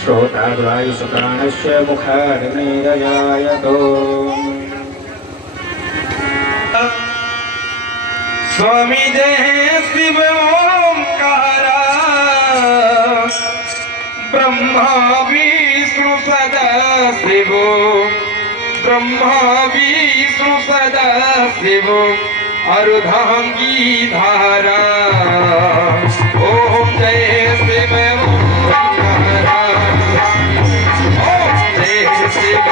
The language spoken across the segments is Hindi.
श्रोताद्वायुसुप्राणस्य मुखाग्निरजायतो स्वामी जय शिव ओंकारा ब्रह्मा विष्णु सदा शिव ब्रह्मा विष्णु सदा शिव अर्धांगी धारा ओम जय शिव ओंकारा ओम जय शिव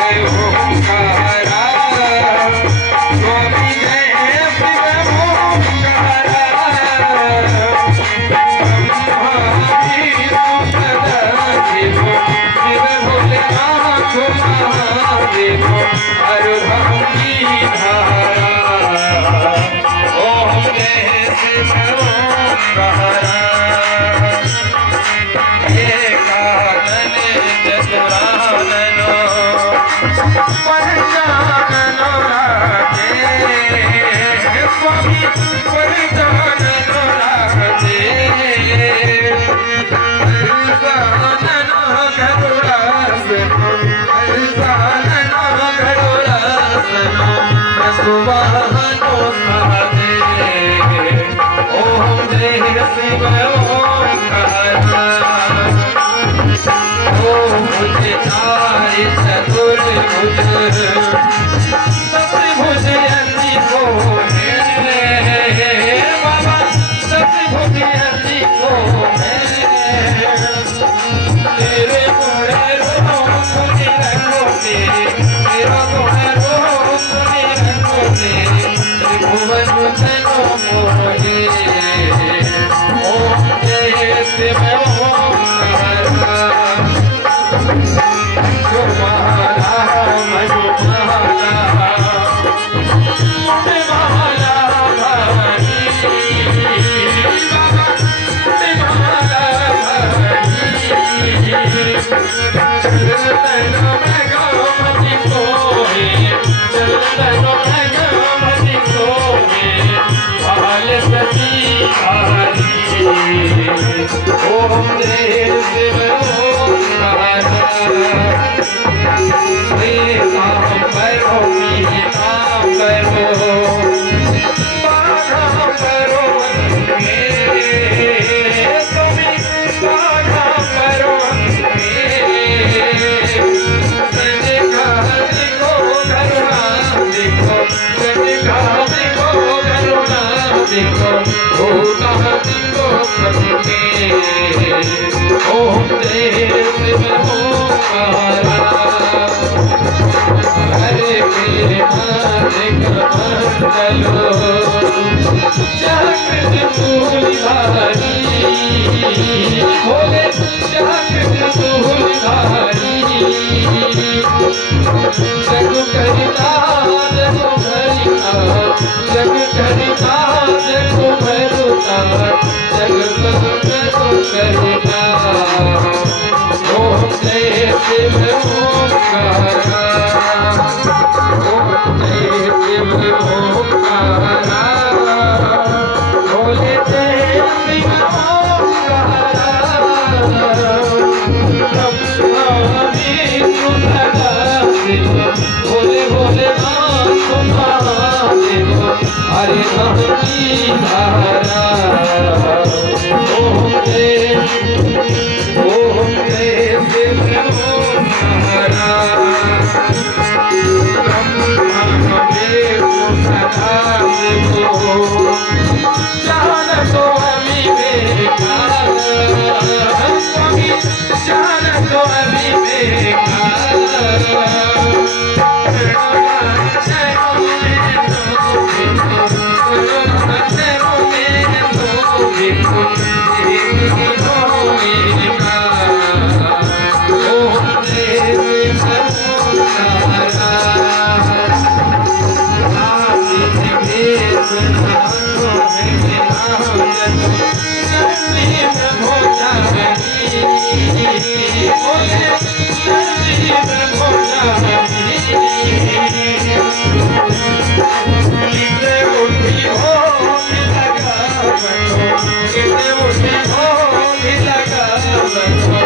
ओंकारा स्वामी जय शिव ओंकारा ब्रह्मा विष्णु सदा शिव शिव भोलेनाथ महादेव अर्धांगी धारा ओम जय शिव ओंकारा एकानन चतुरानन पंचानन राधे स्वामी पंचानन राधे पंचानन गरुड़ासन पंचानन गरुड़ासन सुवाहनो साधे ओम जय शिव ओंकारा ओम मुझे चारि चतुर्भुज सतभुज अति को बाबा सतभुज अति को तेरे मोरे रो मुझे रखो तेरा मोरे रो मुझे रखो त्रिभुवन तनो मोहे ओम जय शिव ओंकारा ओम जय शिव ओंकारा काम करो काम करो काम करो तुम्हें काम करो देखो करुणा देखो देखो करुणा देखो देखो सबके ओम जय शिव ओंकारा हरे चलो चक्र फूलधारी भोले चक्र फूलधारी जग करता जगो भरिता जग करता जगो भरुता जग सब जगो करता ओम जय शिव ओंकारा ओम जय शिव ओंकारा भोले जय शिव ओंकारा ब्रह्मा विष्णु सदा शिव भोले भोलेनाथ महादेव अर्धांगी धारा ओम जय शिव ओंकारा ब्रह्मा विष्णु सदा शिव जान तो अविवेका स्वामी जान तो अविवेका कितने मुझे हो लगा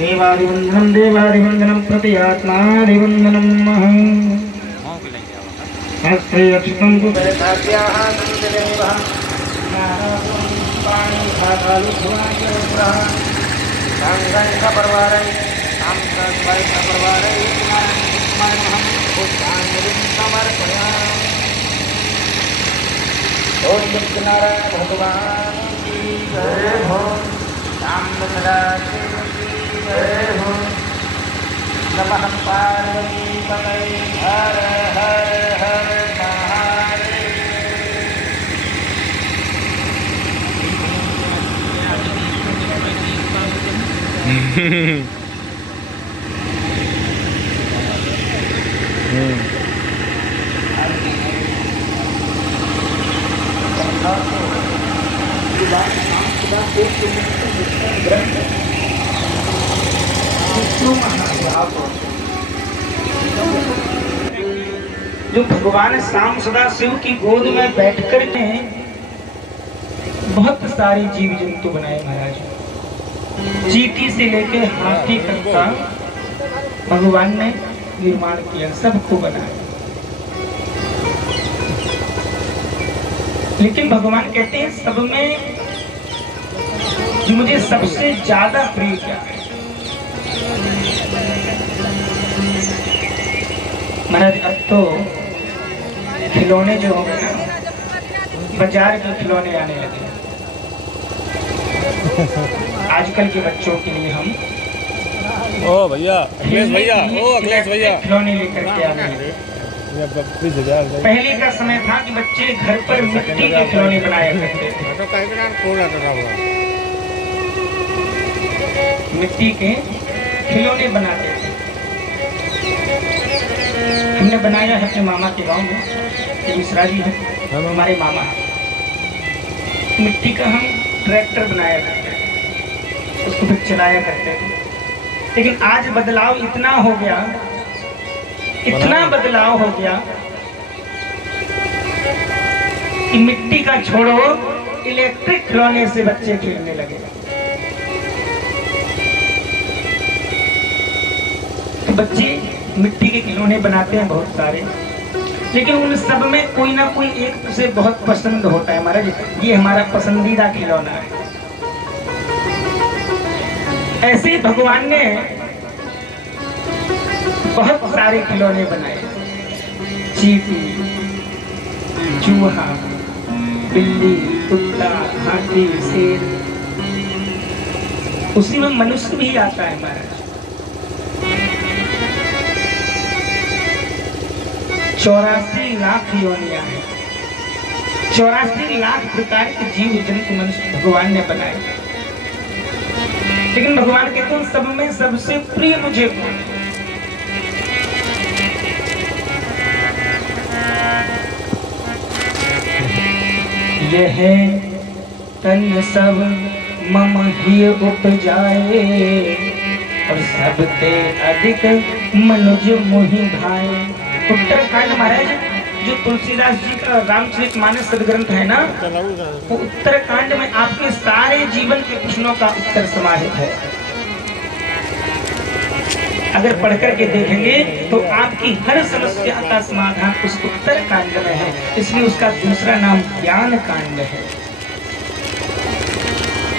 देवादिवंदनम देवादिवंदनम प्रतिआत्मादिवंदनम हस्ते अक्षतं तु वैताभ्याः नन्ददेवः पाणि भागालुभवान्यः सांगंसपर्वारै सांसद्वैतपर्वारै मानवहं पुष्पाञ्जलिं समर्पयामि। ओम सत्यनारायण भगवान की जय हो। राम सदाशिव की जय हो। नमः पार्वती पतये हर हर हर जो भगवान श्याम सदा शिव की गोद में बैठकर के बहुत सारे जीव जंतु बनाए महाराज। चींटी से लेके हाथी तक का भगवान ने निर्माण किया, सबको बनाया। लेकिन भगवान कहते हैं सब में जो मुझे सबसे ज्यादा प्रिय क्या है महाराज। अब तो खिलौने जो हो गए ना, बाजार के खिलौने आने लगे। आजकल के बच्चों के लिए हम ओ भैया अखिलेश भैया, ओ अखिलेश भैया खिलौने लेकर के आ गए। पहले का समय था कि बच्चे घर पर मिट्टी के खिलौने बनाया करते थे। मिट्टी के खिलौने बनाते थे। हमने बनाया है अपने मामा के गांव में, मिश्रा जी है हमारे मामा। मिट्टी का हम ट्रैक्टर बनाया करते थे, उसको फिर चलाया करते थे। लेकिन आज बदलाव इतना हो गया, इतना बदलाव हो गया कि मिट्टी का छोड़ो इलेक्ट्रिक खिलौने से बच्चे खेलने लगे। तो बच्चे मिट्टी के खिलौने बनाते हैं बहुत सारे, लेकिन उन सब में कोई ना कोई एक से बहुत पसंद होता है महाराज। ये हमारा पसंदीदा खिलौना है। ऐसे ही भगवान ने बहुत सारे खिलौने बनाए। चींटी, चूहा, बिल्ली, कुत्ता, हाथी, शेर, उसी में मनुष्य भी आता है महाराज। 84 लाख योनियां हैं, 84 लाख प्रकार के जीव जंतु मनुष्य भगवान ने बनाए। लेकिन भगवान कहते हैं सब में सबसे प्रिय मुझे कौन है? यह तन सब मम ही उपजाए और सबते अधिक मनुज मोहि भाए। उत्तरकांड महाराज जो तुलसीदास जी का रामचरितमानस सदग्रंथ है ना, वो उत्तरकांड में आपके सारे जीवन के प्रश्नों का उत्तर समाहित है। अगर पढ़कर के देखेंगे तो आपकी हर समस्या का समाधान उस उत्तरकांड में है। इसलिए उसका दूसरा नाम ज्ञान कांड है।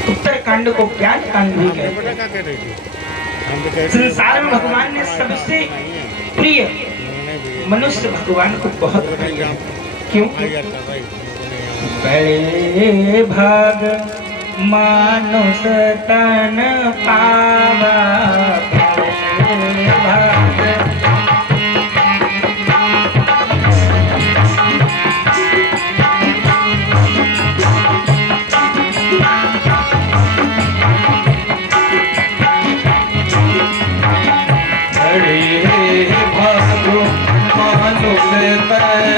उत्तरकांड को ज्ञान कांड भी कहते हैं। संसार में भगवान ने सबसे प्रिय मनुष्य भगवान को बहुत प्रिय है। क्यों? बड़े भाग मानुष तन पावा, बड़े भाग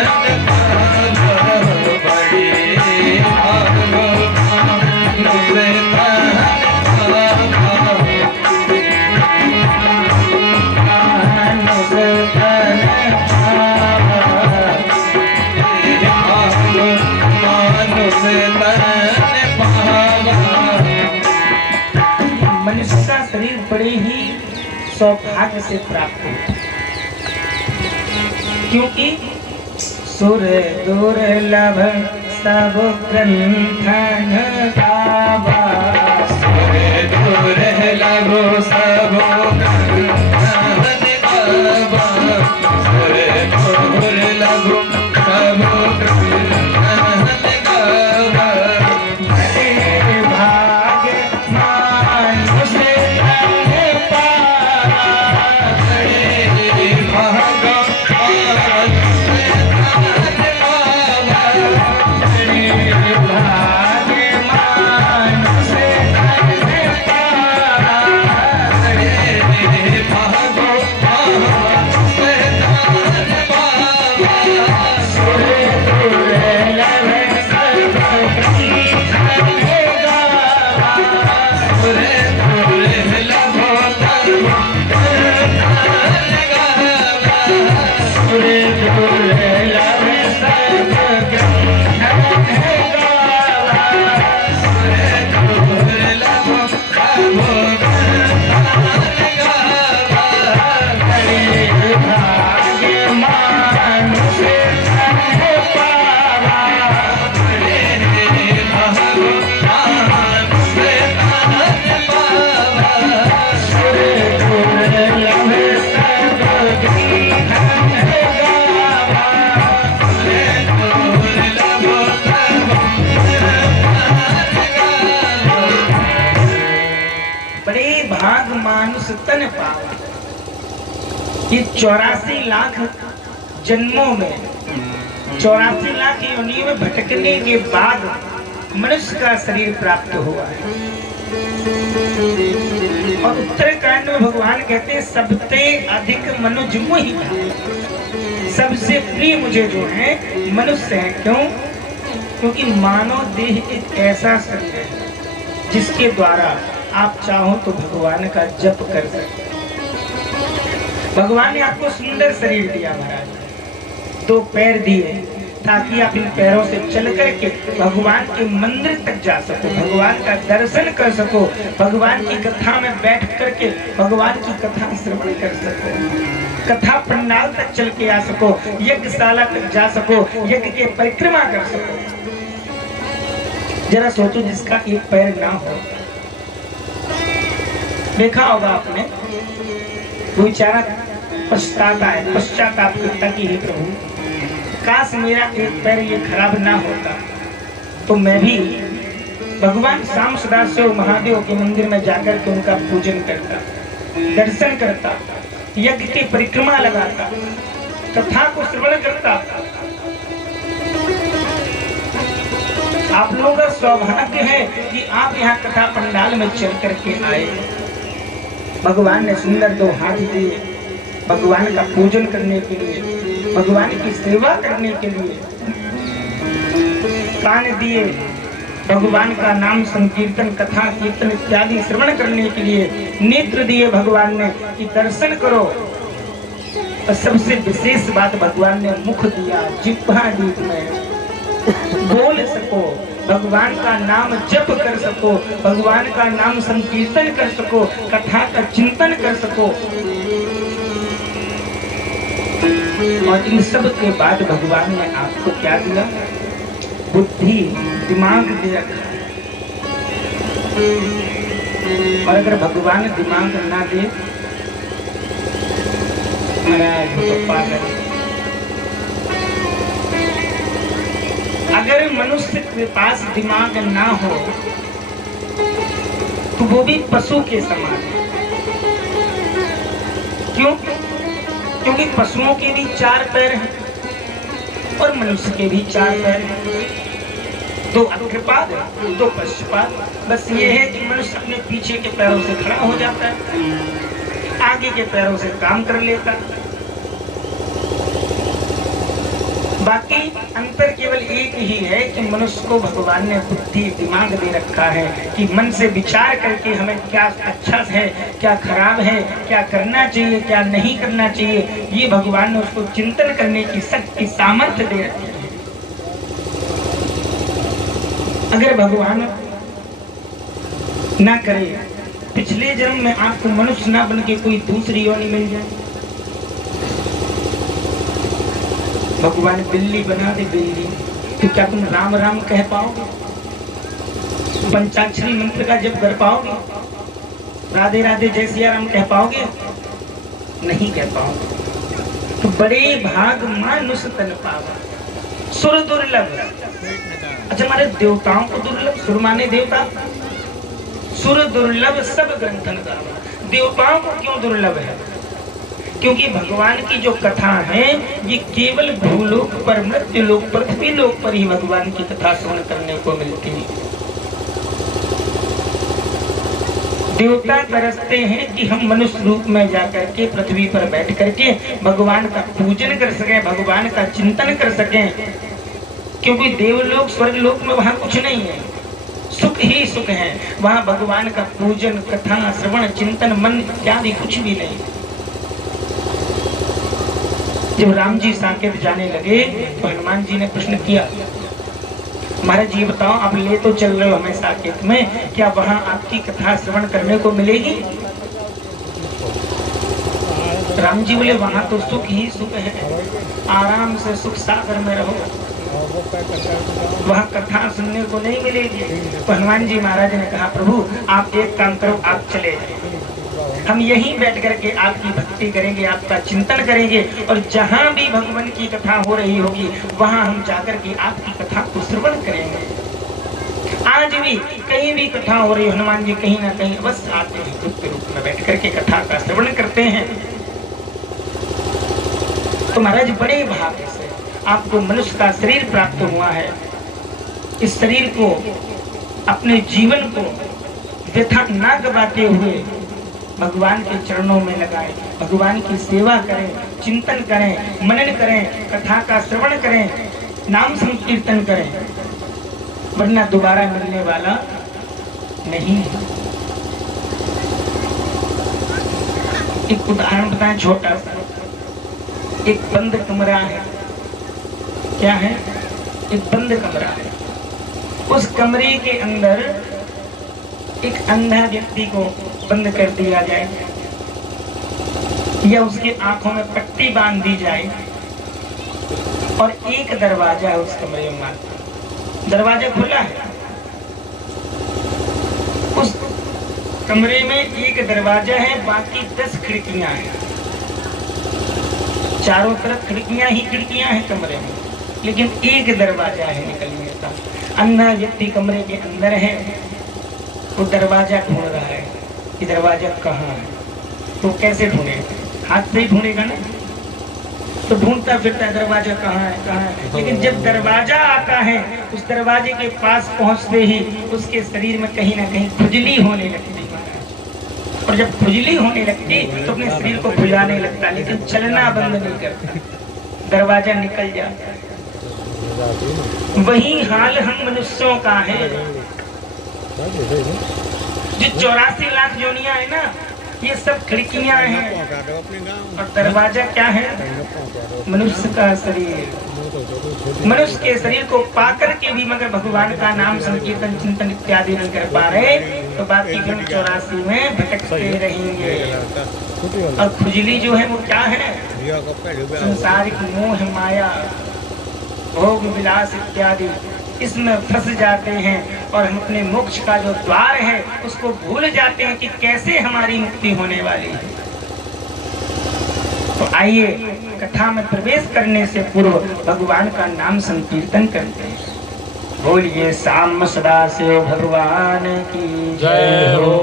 मनुष्य का शरीर बड़े ही सौभाग्य से प्राप्त होता, क्योंकि सुर दुर्लभ सब ग्रंथन गावा, सुर दुर्लभ सब ग्रंथन गावा, सुर दुर्लभ सब ग्रंथन गावा। भले भाग मानुष तन पावा, भले भाग मानुष तन पावा, भले भाग मानुष तन पावा, भले भाग मानुष तन पावा। सुर दुर्लभ सब ग्रंथन गावा, सुर दुर्लभ सब ग्रंथन गावा, सुर दुर्लभ सब ग्रंथन गावा, दुर्लभ सब ग्रंथन गावा। भले भाग मानुष तन पावा, भले भाग मानुष तन पावा, सुर दुर्लभ सब ग्रंथन गावा, दुर्लभ सब ग्रंथन गावा। बड़े भाग मानुष तन पावा। ये 84 लाख जन्मों में 84 लाख योनियों में भटकने के बाद मनुष्य का शरीर प्राप्त हुआ है। और उत्तरकांड में भगवान कहते हैं सबसे अधिक मनुज मुहि भाए, सबसे प्रिय मुझे जो है मनुष्य है। क्यों? क्योंकि मानव देह एक ऐसा शरीर है जिसके द्वारा आप चाहो तो भगवान का जप कर सकते। भगवान ने आपको सुंदर शरीर दिया महाराज, 2 पैर दिए ताकि आप इन पैरों से चल करके भगवान के मंदिर तक जा सको, भगवान का दर्शन कर सको, भगवान की कथा में बैठ करके भगवान की कथा श्रवण कर सको, कथा पंडाल तक चल के आ सको, यज्ञशाला तक जा सको, यज्ञ के परिक्रमा कर सको। जरा सोचो जिसका एक पैर ना हो, देखा होगा आपने, वो बेचारा पछताता है, पश्चाताप करता कि हे प्रभु काश मेरा एक पैर ये खराब ना होता तो मैं भी भगवान श्याम सदाशिव महादेव के मंदिर में जाकर के उनका पूजन करता, दर्शन करता, यज्ञ की परिक्रमा लगाता, कथा को श्रवण करता। आप लोगों का सौभाग्य है कि आप यहाँ कथा पंडाल में चल करके आए। भगवान ने सुंदर 2 हाथ दिए भगवान का पूजन करने के लिए, भगवान की सेवा करने के लिए, कान दिए भगवान का नाम संकीर्तन कथा कीर्तन इत्यादि श्रवण करने के लिए, नेत्र दिए भगवान ने कि दर्शन करो। और सबसे विशेष बात भगवान ने मुख दिया, जिह्वा दी में बोल सको, भगवान का नाम जप कर सको, भगवान का नाम संकीर्तन कर सको, कथा का चिंतन कर सको। और इन सब के बाद भगवान ने आपको क्या दिया? बुद्धि, दिमाग दे रखा। और अगर भगवान दिमाग ना दे महाराज तो पागल। अगर मनुष्य के पास दिमाग ना हो तो वो भी पशु के समान है। क्यों? क्योंकि पशुओं के भी 4 पैर हैं और मनुष्य के भी 4 पैर हैं, 2 अग्रपाद 2 पश्चपाद। बस ये है कि मनुष्य अपने पीछे के पैरों से खड़ा हो जाता है, आगे के पैरों से काम कर लेता है। बाकी अंतर केवल एक ही है कि मनुष्य को भगवान ने बुद्धि दिमाग दे रखा है कि मन से विचार करके हमें क्या अच्छा है, क्या खराब है, क्या करना चाहिए, क्या नहीं करना चाहिए, ये भगवान ने उसको चिंतन करने की शक्ति सामर्थ्य दे रखी है। अगर भगवान ना करे पिछले जन्म में आपको मनुष्य ना बन के कोई दूसरी योनि मिल जाए, भगवान बिल्ली बना दे बिल्ली, तो क्या तुम राम राम कह पाओगे? पंचाक्षरी मंत्र का जप कर पाओगे? राधे राधे जय सिया राम कह पाओगे? नहीं कह पाओगे। तो बड़े भाग मानुष तन पावा, सुर दुर्लभ। अच्छा, हमारे देवताओं को दुर्लभ, सुर माने देवता, सुर दुर्लभ सब ग्रंथन गावा। देवताओं को क्यों दुर्लभ है? क्योंकि भगवान की जो कथा है ये केवल भूलोक पर, मृत्यु लोक, पृथ्वी लोक पर ही भगवान की कथा श्रवण करने को मिलती है। देवता तरसते हैं कि हम मनुष्य रूप में जाकर के पृथ्वी पर बैठ करके भगवान का पूजन कर सकें, भगवान का चिंतन कर सकें, क्योंकि देवलोक स्वर्ग लोक में वहां कुछ नहीं है, सुख ही सुख है। वहां भगवान का पूजन, कथा श्रवण, चिंतन, मन इत्यादि कुछ भी नहीं। जब राम जी साकेत जाने लगे तो हनुमान जी ने प्रश्न किया, महाराज ये बताओ, आप ले तो चल रहे हो हमें साकेत में, क्या वहां आपकी कथा श्रवण करने को मिलेगी? राम जी बोले वहां तो सुख ही सुख है, आराम से सुख सागर में रहो, वहां कथा सुनने को नहीं मिलेगी। तो हनुमान जी महाराज ने कहा, प्रभु आप एक काम करो, आप चले जाओ, हम यहीं बैठ करके आपकी भक्ति करेंगे, आपका चिंतन करेंगे, और जहां भी भगवान की कथा हो रही होगी वहां हम जाकर के आपकी कथा को श्रवण करेंगे। आज भी कहीं भी कथा हो रही, हनुमान जी कहीं ना कहीं अवश्य आते हैं, गुप्त रूप में बैठ करके कथा का श्रवण करते हैं। तो महाराज बड़े भाग्य से आपको मनुष्य का शरीर प्राप्त हुआ है। इस शरीर को, अपने जीवन को व्यथा ना गवाते हुए भगवान के चरणों में लगाएं, भगवान की सेवा करें, चिंतन करें, मनन करें, कथा का श्रवण करें, नाम संकीर्तन करें, वरना दोबारा मिलने वाला नहीं। एक उदाहरण बताएं छोटा सा। एक बंद कमरा है, क्या है? एक बंद कमरा है। उस कमरे के अंदर एक अंधा व्यक्ति को बंद कर दिया जाए या उसकी आंखों में पट्टी बांध दी जाए और एक दरवाजा है उस कमरे में, दरवाजा खुला है, उस कमरे में एक दरवाजा है, बाकी 10 खिड़कियां हैं, चारों तरफ खिड़कियां ही खिड़कियां हैं कमरे में, लेकिन एक दरवाजा है निकलने का। अंधा व्यक्ति कमरे के अंदर है, वो दरवाजा ढूंढ रहा है कि दरवाजा कहाँ है। तो कैसे ढूंढेगा? हाथ से ही ढूंढेगा ना, तो ढूंढता फिरता है दरवाजा कहाँ है, कहाँ है। लेकिन जब दरवाजा आता है, उस दरवाजे के पास पहुंचते ही उसके शरीर में कहीं ना कहीं खुजली होने लगती है, और जब खुजली होने लगती तो अपने शरीर को खुजाने लगता, लेकिन चलना बंद नहीं करता, दरवाजा निकल जाता। वही हाल हम मनुष्यों का है। जो 84 लाख योनियां है ना, ये सब खिड़कियां हैं, और दरवाजा क्या है? मनुष्य का शरीर। मनुष्य के शरीर को पाकर के भी मगर भगवान का नाम संकीर्तन चिंतन इत्यादि नहीं कर पा रहे, तो बाकी 84 में भटकते रहेंगे। और खुजली जो है वो क्या है? संसारिक मोह माया, भोग विलास इत्यादि, इसमें फंस जाते हैं और हम अपने मोक्ष का जो द्वार है उसको भूल जाते हैं कि कैसे हमारी मुक्ति होने वाली है। तो आइए कथा में प्रवेश करने से पूर्व भगवान का नाम संकीर्तन करते हैं। बोलिए साम सदा शिव भगवान की जय हो।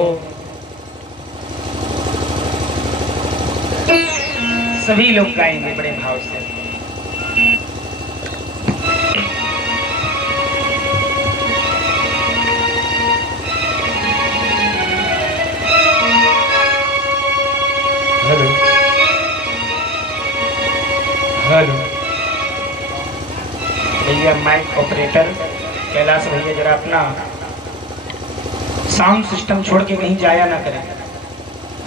सभी लोग गाएंगे बड़े भाव से। हेलो भैया, माइक ऑपरेटर कैलाश भैया जरा अपना साउंड सिस्टम छोड़ के कहीं जाया ना करें,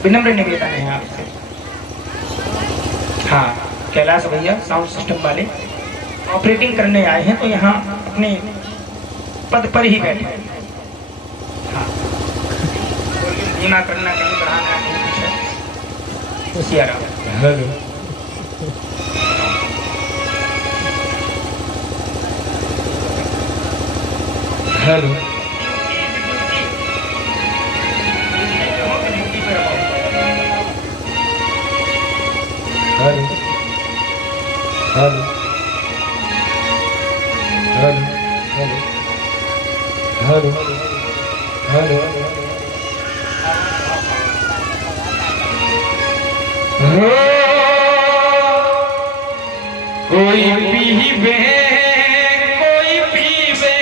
विनम्र निवेदन है आपसे। हाँ, कैलाश भैया साउंड सिस्टम वाले ऑपरेटिंग करने आए हैं, तो यहाँ अपने पद पर ही बैठे। हाँ धीमा करना, कहीं बढ़ाना, कहीं कुछ है। होशियार hello hello hello hello hello hello hello कोई पीवे कोई पीवे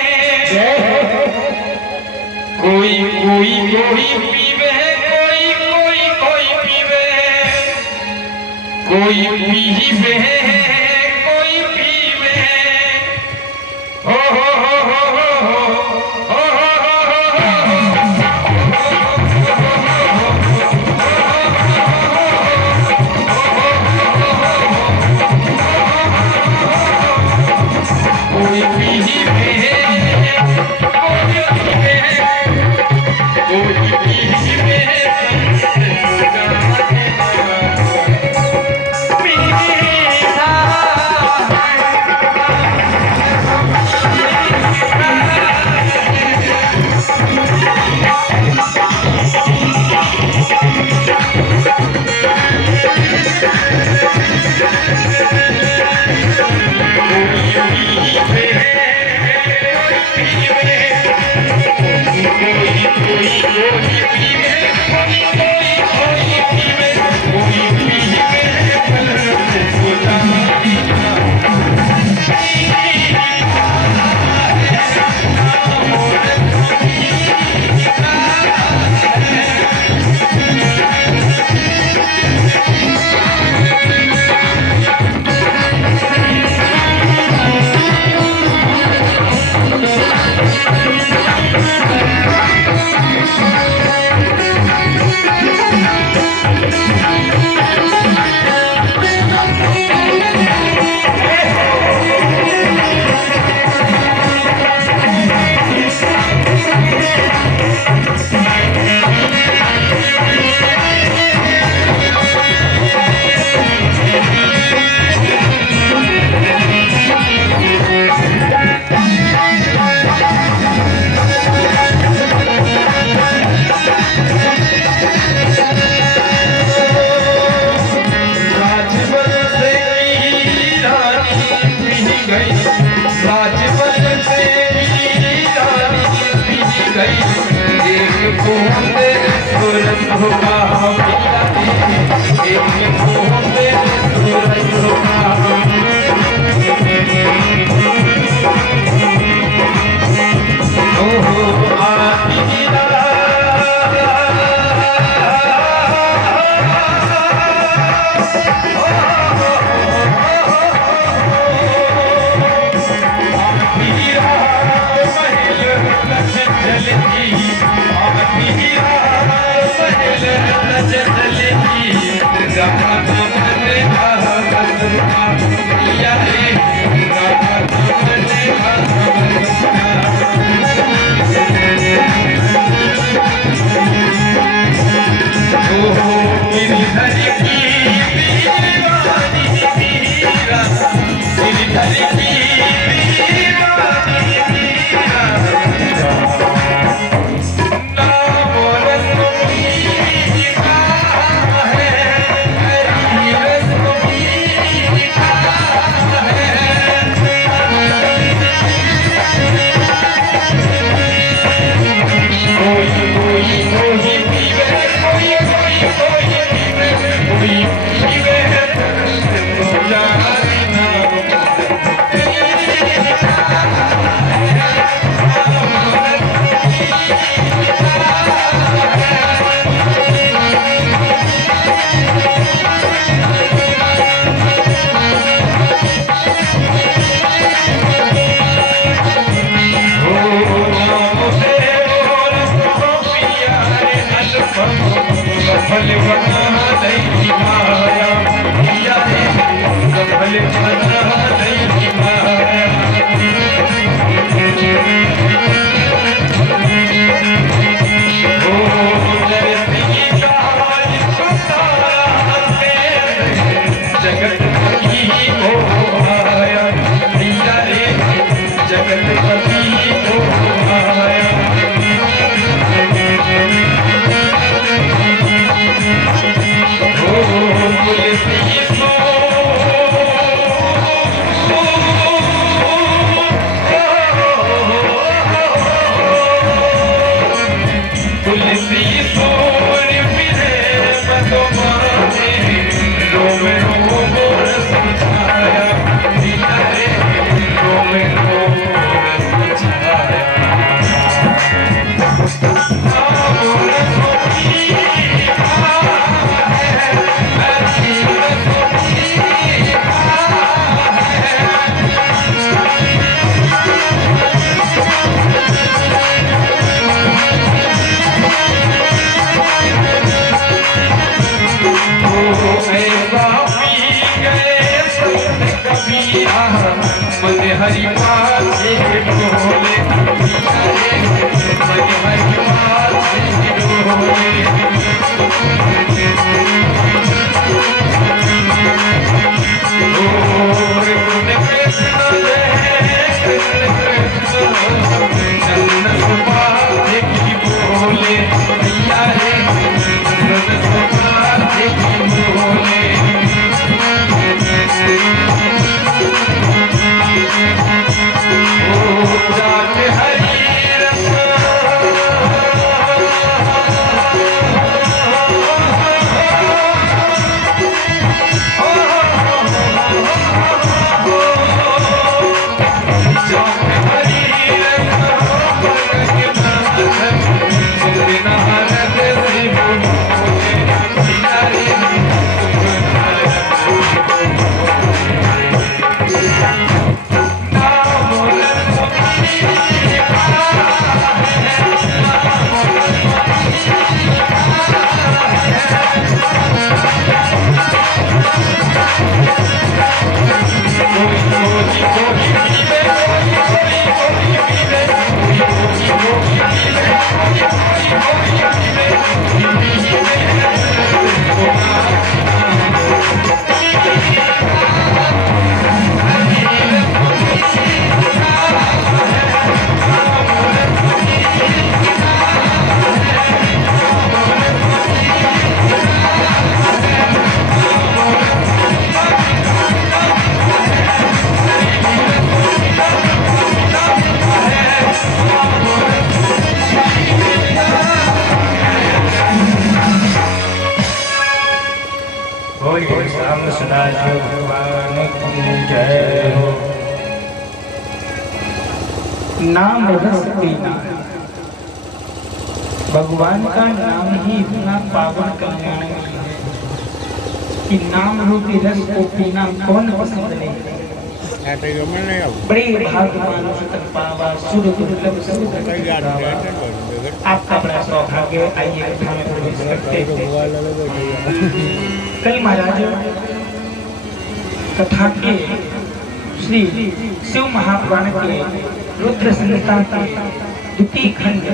कोई कोई कोई पीवे कोई कोई कोई पीवे कोई पीवे कोई पीवे हो हो हो हो हो हो कोई पीवे हरि पासे बोले हरि पासे बोले कृष्ण चंद्र सुपासे की बोले भैया रे चंद्र सुपासे की बोले नाम रस पीना, भगवान का नाम ही इतना पावन कल्याण है कि नाम रूपी रस को पीना कौन पसंद नहीं। बड़े भाग्यवान पावा सुर दुर्लभ आपका बड़ा सौभाग्य। आइए कथा में प्रवेश करते कल महाराज कथा के श्री शिव महापुराण के रुद्र संहिता के द्वितीय खंड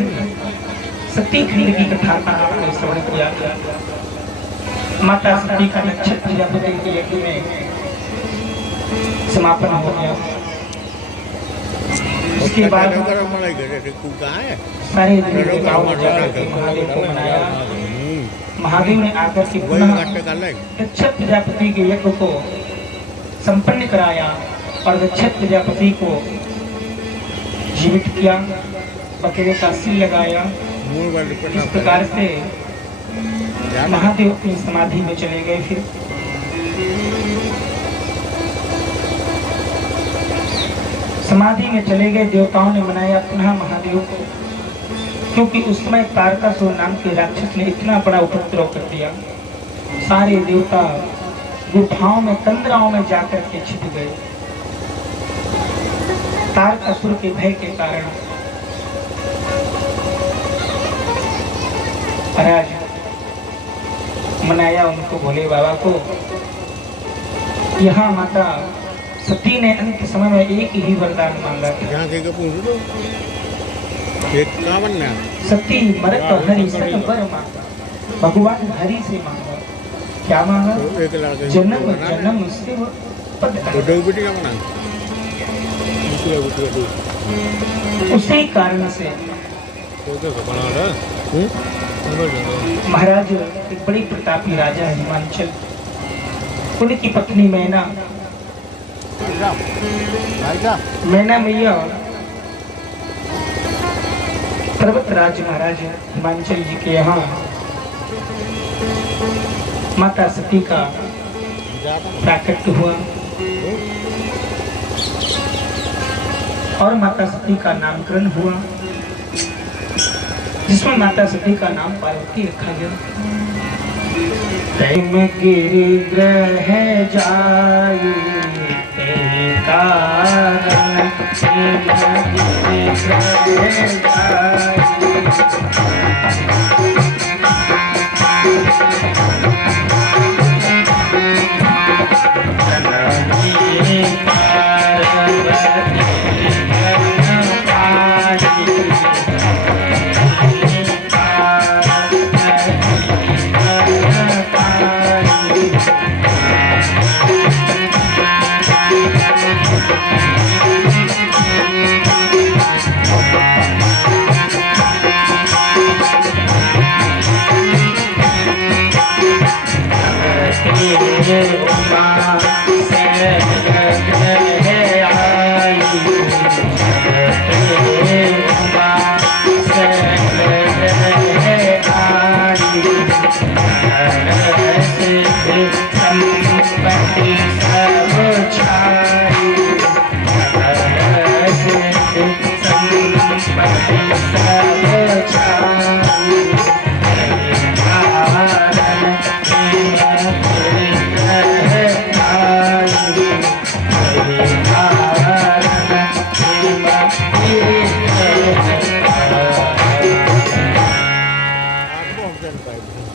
सती खंड की कथा का आपने श्रवण किया। माता सती का नक्षत्र प्रजापति के यज्ञ में समापन हो गया। उसके बाद सारे देवताओं ने महादेव को मनाया। महादेव ने आकर के पुनः नक्षत्र प्रजापति के यज्ञ को संपन्न कराया और नक्षत्र प्रजापति को जीवित किया, बकरे का सिल लगाया। इस प्रकार से महादेव अपनी समाधि में चले गए। फिर समाधि में चले गए। देवताओं ने मनाया पुनः महादेव को, क्योंकि उस समय तारकासुर नाम के राक्षस ने इतना बड़ा उपद्रव कर दिया। सारे देवता गुफाओं में तंद्राओं में जाकर के छिप गए। तारकासुर के भय के कारण महाराज मनाया उनको, भोले बाबा को। यहाँ माता सती ने अंत समय में एक ही वरदान मांगा था। सती मरत हरि से वर मांगा, भगवान हरि से मांगा। क्या मांगा? जन्म जन्म से पद। उसी कारण से महाराज एक बड़ी प्रतापी राजा हिमांचल उनकी पत्नी मैना मैया पर्वतराज महाराज हिमांचल जी के यहाँ माता सती का प्राकट्य हुआ और माता सती का नामकरण हुआ, जिसमें माता सती का नाम पार्वती रखा गया। तैम गिरिग्रह जाई ते कारण, तैम गिरिग्रह जाई।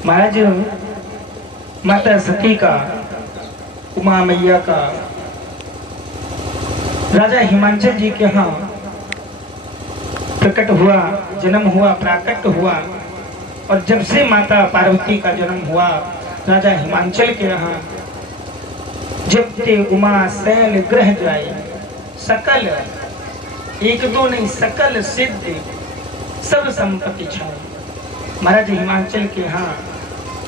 महाराज माता सती का, उमा मैया का राजा हिमांचल जी के यहाँ प्रकट हुआ, जन्म हुआ, प्राकट्य हुआ। और जब से माता पार्वती का जन्म हुआ राजा हिमांचल के यहाँ, जब ते उमा शैल ग्रह जाए, सकल एक दो नहीं सकल सिद्ध सब संपत्ति छाए। महाराज हिमांचल के यहाँ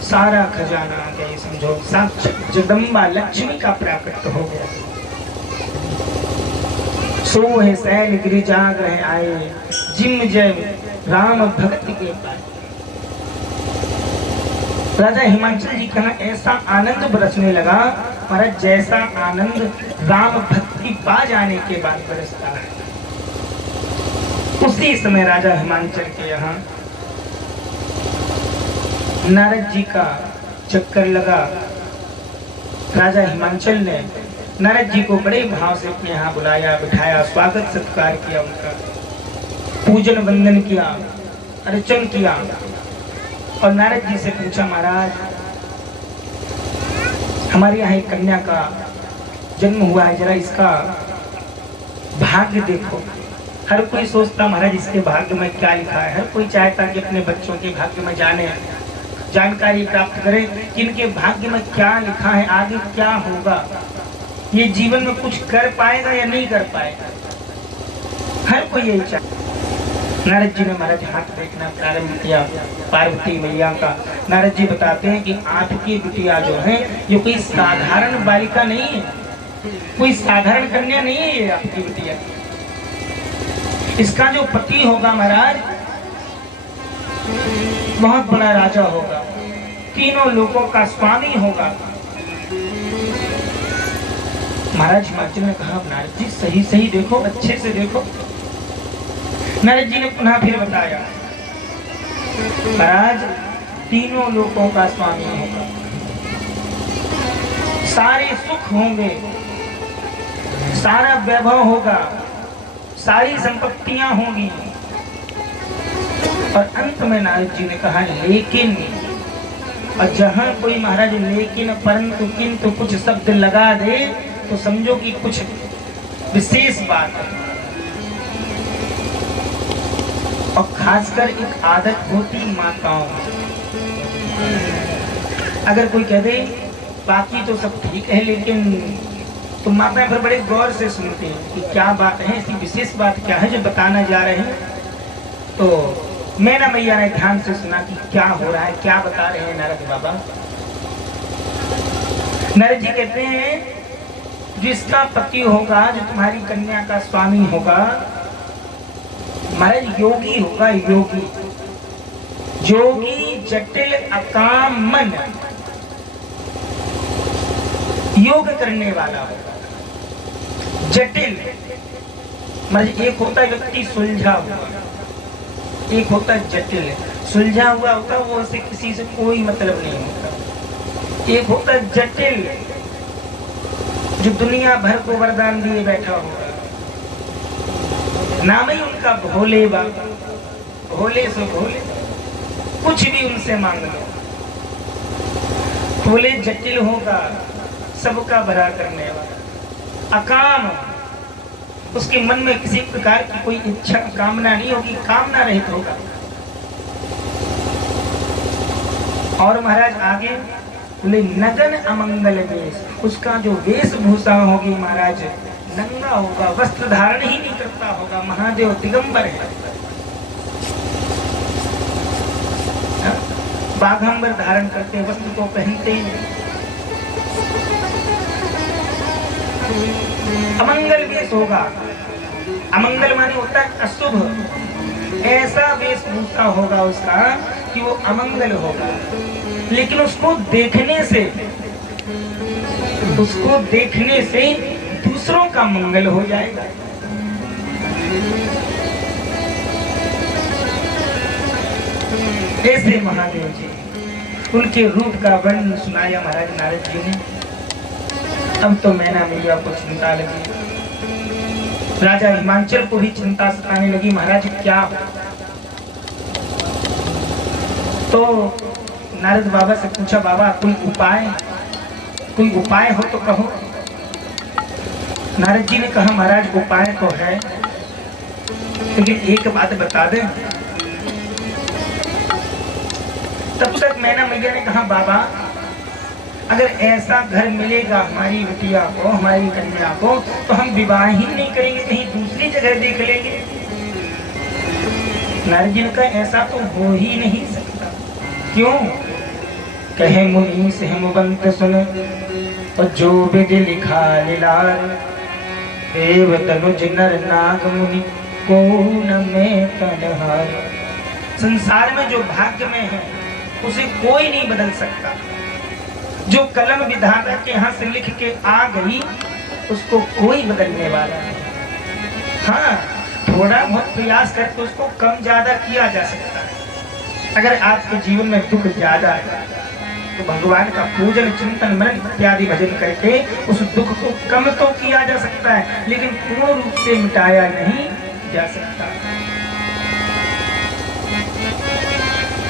सारा खजाना आ गया, समझो साक्षात जगदम्बा लक्ष्मी का प्राकट्य हो गया। सो है शैल गिरिजाग्रह आए, जिम जय राम भक्त के पाए। राजा हिमांचल जी का ऐसा आनंद बरसने लगा महाराज, जैसा आनंद राम भक्ति पा जाने के बाद बरसता है। उसी समय राजा हिमांचल के यहाँ नारद जी का चक्कर लगा। राजा हिमांचल ने नारद जी को बड़े भाव से अपने यहाँ बुलाया, बिठाया, स्वागत सत्कार किया, उनका पूजन वंदन किया, अर्चन किया। और नारद जी से पूछा, महाराज हमारे यहाँ एक कन्या का जन्म हुआ है, जरा इसका भाग्य देखो। हर कोई सोचता महाराज इसके भाग्य में क्या लिखा है, हर कोई चाहता कि अपने बच्चों के भाग्य में जाने, जानकारी प्राप्त करें कि इनके भाग्य में क्या लिखा है, आगे क्या होगा, ये जीवन में कुछ कर पाएगा या नहीं कर पाएगा, हर कोई यही चाहता। नारद जी ने महाराज हाथ देखना प्रारंभ किया पार्वती मैया का। नारद जी बताते हैं कि आपकी बिटिया जो है ये कोई साधारण बालिका नहीं है, कोई साधारण कन्या नहीं है ये आपकी बिटिया। इसका जो पति होगा महाराज बहुत बड़ा राजा होगा, तीनों लोगों का स्वामी होगा। महाराज हिमांचल ने कहा, नारद जी सही सही देखो, अच्छे से देखो। नारद जी ने पुनः फिर बताया, महाराज तीनों लोगों का स्वामी होगा, सारे सुख होंगे, सारा वैभव होगा, सारी संपत्तियां होंगी। और अंत में नारद जी ने कहा लेकिन, और जहां कोई महाराज लेकिन परंतु किंतु कुछ शब्द लगा दे तो समझो कि कुछ विशेष बात है। और खासकर एक आदत होती माताओं में, अगर कोई कह दे बाकी तो सब ठीक है लेकिन, तो माताएं फिर बड़े गौर से सुनती हैं कि क्या बात है, ऐसी विशेष बात क्या है जो बताना जा रहे हैं। तो मैना मैया ने ध्यान से सुना कि क्या हो रहा है, क्या बता रहे हैं नारद बाबा। नारद जी कहते हैं जिसका पति होगा, जो तुम्हारी कन्या का स्वामी होगा, महाराज योगी होगा, योगी योगी जटिल अकाम मन योग करने वाला होगा। जटिल मतलब एक होता है व्यक्ति सुलझा हुआ, एक होता है जटिल। सुलझा हुआ होता वो से किसी से कोई मतलब नहीं होता। एक होता है जटिल जो दुनिया भर को वरदान दिए बैठा होगा। नाम ही उनका भोले बाबा, भोले से भोले, कुछ भी उनसे मांग लो। भोले जटिल होगा, सबका भला करने वाला। अकाम, उसके मन में किसी प्रकार की कोई इच्छा कामना नहीं होगी, कामना रहित होगा। और महाराज आगे बोले नगन अमंगल वेश, उसका जो वेशभूषा होगी महाराज नंगा होगा, वस्त्र धारण ही नहीं करता होगा। महादेव दिगंबर है, बाघंबर धारण करते, वस्त्र को पहनते ही नहीं। अमंगल वेश होगा, अमंगल माने होता है अशुभ। ऐसा वेशभूषा होगा उसका कि वो अमंगल होगा, लेकिन उसको देखने से दूसरों का मंगल हो जाएगा। ऐसे महादेव जी, उनके रूप का वर्णन सुनाया महाराज नारद जी ने। अब तो मैना मैया को चिंता लगी, राजा हिमांचल को भी चिंता सताने लगी, महाराज क्या। तो नारद बाबा से पूछा, बाबा कोई उपाय हो तो कहो। नारद जी ने कहा, महाराज उपाय तो है, लेकिन एक बात बता दे। तब तक मैना मैया ने कहा, बाबा अगर ऐसा घर मिलेगा हमारी बिटिया को, हमारी कन्या को, तो हम विवाह ही नहीं करेंगे, कहीं दूसरी जगह देख लेंगे। नारद जी ने कहा, ऐसा तो हो ही नहीं सकता। क्यों? कहे मुनि से हिमवंत सुन, और जो विधि लिखा लीलार, देव तनुज नर नाग मुनि को न में तनहार। संसार में जो भाग्य में है उसे कोई नहीं बदल सकता। जो कलम विधाता के हाथ से लिख के आ गई उसको कोई बदलने वाला नहीं। हाँ, थोड़ा बहुत प्रयास करके उसको कम ज्यादा किया जा सकता है। अगर आपके जीवन में दुख ज्यादा है तो भगवान का पूजन, चिंतन, मनन इत्यादि भजन करके उस दुख को कम तो किया जा सकता है, लेकिन पूर्ण रूप से मिटाया नहीं जा सकता।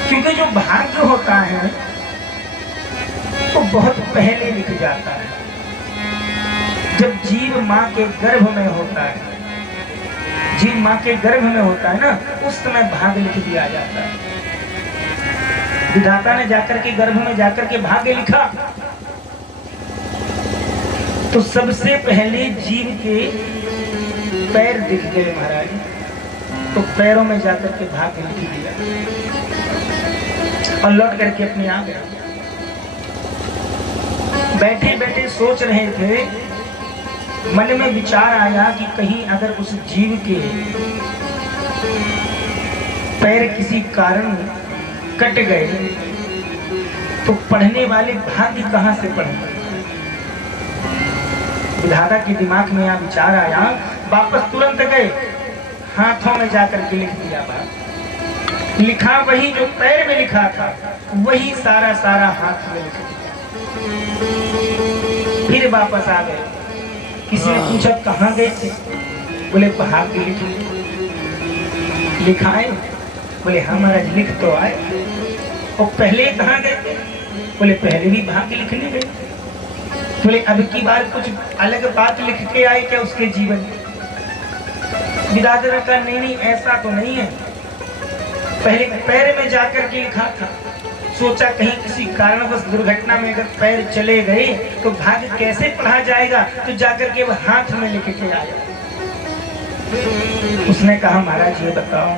क्योंकि जो भाग्य होता है तो बहुत पहले लिख जाता है। जब जीव माँ के गर्भ में होता है, जीव माँ के गर्भ में होता है ना, उस समय भाग्य लिख दिया जाता है। विधाता ने जाकर के गर्भ में जाकर के भाग्य लिखा, तो सबसे पहले जीव के पैर दिख गए महाराज, तो पैरों में जाकर के भाग्य लिख दिया और लौट करके अपने आ गया। बैठे बैठे सोच रहे थे, मन में विचार आया कि कहीं अगर उस जीव के पैर किसी कारण कट गए तो पढ़ने वाले भाग्य कहां से पढ़ेंगे। विधाता के दिमाग में यह विचार आया, वापस तुरंत गए, हाथों में जाकर के लिख दिया बात। लिखा वही जो पैर में लिखा था, वही सारा हाथ में लिख दिया। फिर वापस आ गए। किसी ने पूछा, कहाँ गए थे? बोले भाग्य लिखा है। बोले हाँ महाराज, लिख तो आए। और पहले कहाँ गए थे? बोले पहले भी भाग्य लिखने गए। बोले अब की बार कुछ अलग बात लिख के आए क्या उसके जीवन में? विधाता का नहीं, ऐसा तो नहीं है, पहले पैर में जाकर के लिखा था। सोचा कहीं किसी कारणवश दुर्घटना में अगर पैर चले गए तो भाग्य कैसे पढ़ा जाएगा, तो जाकर के वह हाथ में लिख के आया। उसने कहा, महाराज ये बताओ,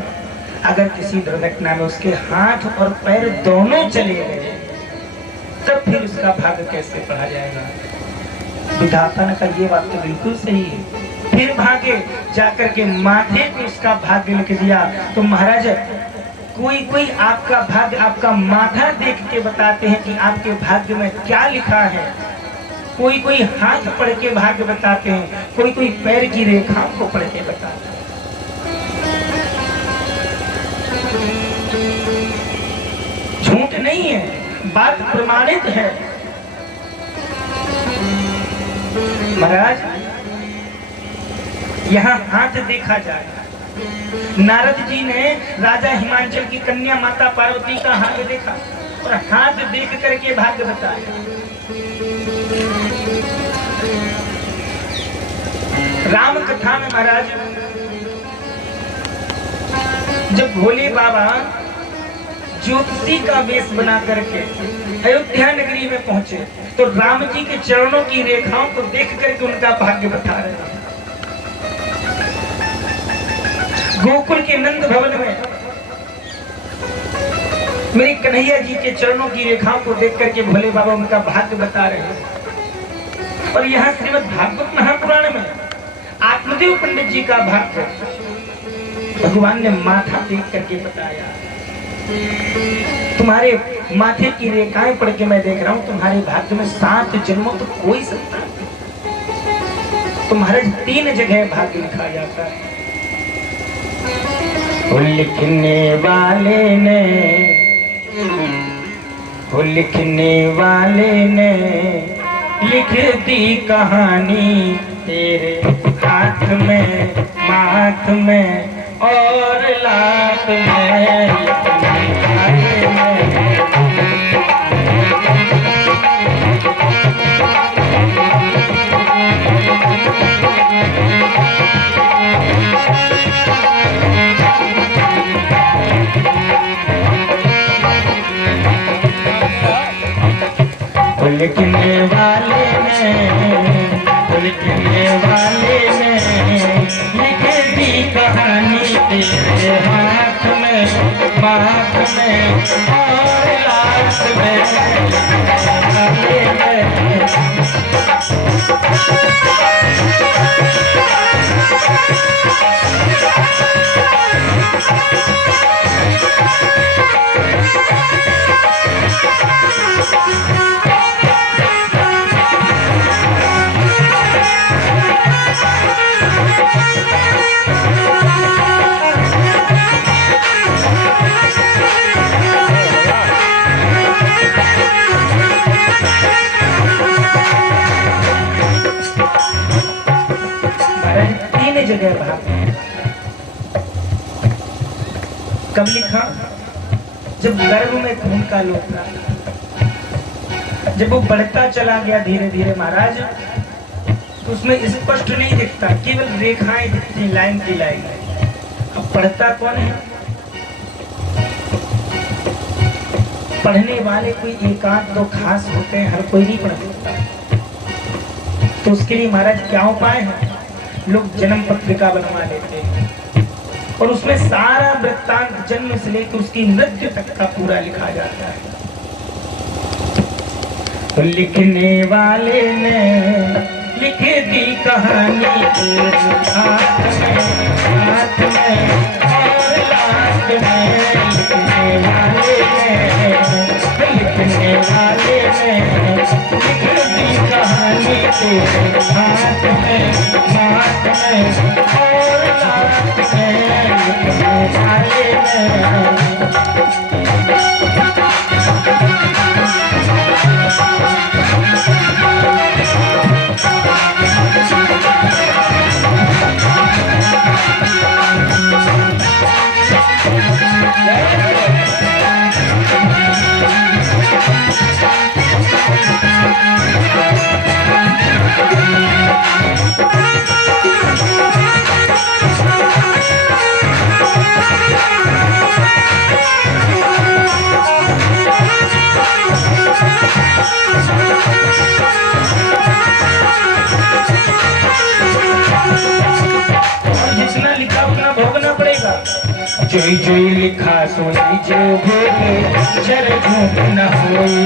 अगर किसी दुर्घटना में उसके हाथ और पैर दोनों चले गए तब फिर उसका भाग्य कैसे पढ़ा जाएगा। विधाता ने कहा ये बात तो बिल्कुल सही है। फिर भागे जाकर के माथे पे उसका भाग्य लिख दिया। तो महाराज कोई कोई आपका भाग्य आपका माथा देख के बताते हैं कि आपके भाग्य में क्या लिखा है। कोई कोई हाथ पढ़ के भाग्य बताते हैं, कोई कोई पैर की रेखाओं को पढ़ के बताते हैं। झूठ नहीं है, बात प्रमाणित है। महाराज यहाँ हाथ देखा जाए। नारद जी ने राजा हिमांचल की कन्या माता पार्वती का हाथ देखा और हाथ देख करके भाग्य बताया। राम कथा में महाराज जब भोले बाबा ज्योतिषी का वेश बना करके अयोध्या नगरी में पहुंचे तो राम जी के चरणों की रेखाओं को देख करके उनका भाग्य बता रहे हैं। गोकुल के नंद भवन में मेरे कन्हैया जी के चरणों की रेखाओं को देख करके भोले बाबा उनका भाग्य बता रहे हैं। और यहाँ श्रीमद् भागवत महापुराण में आत्मदेव पंडित जी का भाग्य भगवान ने माथा देख करके बताया। तुम्हारे माथे की रेखाएं पढ़ के मैं देख रहा हूं तुम्हारे भाग्य में 7 जन्मों तो कोई संतान नहीं। तुम्हारे 3 जगह भाग्य लिखा जाता है। लिखने वाले ने लिख दी कहानी तेरे हाथ में माथ में और लात में। लिखने वाले ने लिख दी कहानी तेरे हाथ में बात में और लाश जगह भाग। कब लिखा? जब गर्भ में खून का लोक था, जब वो बढ़ता चला गया धीरे धीरे महाराज, तो उसमें स्पष्ट नहीं दिखता, केवल रेखाएं दिखती, लाइन की लाइन। अब पढ़ता कौन है? पढ़ने वाले कोई एकांत तो खास होते हैं, हर कोई नहीं पढ़ सकता। तो उसके लिए महाराज क्या उपाय है? लोग जन्म पत्रिका बनवा लेते हैं और उसमें सारा वृत्तांत जन्म से लेकर उसकी मृत्यु तक का पूरा लिखा जाता है। तो लिखने वाले ने लिख दी कहानी हाथ में और लास्ट में। लिखने वाले ने लिख दी कहानी हाथ में और लास्ट में। लिखने वाले ने जोई जोई लिखा सोई जो भोगे अक्षर झूठ न होई।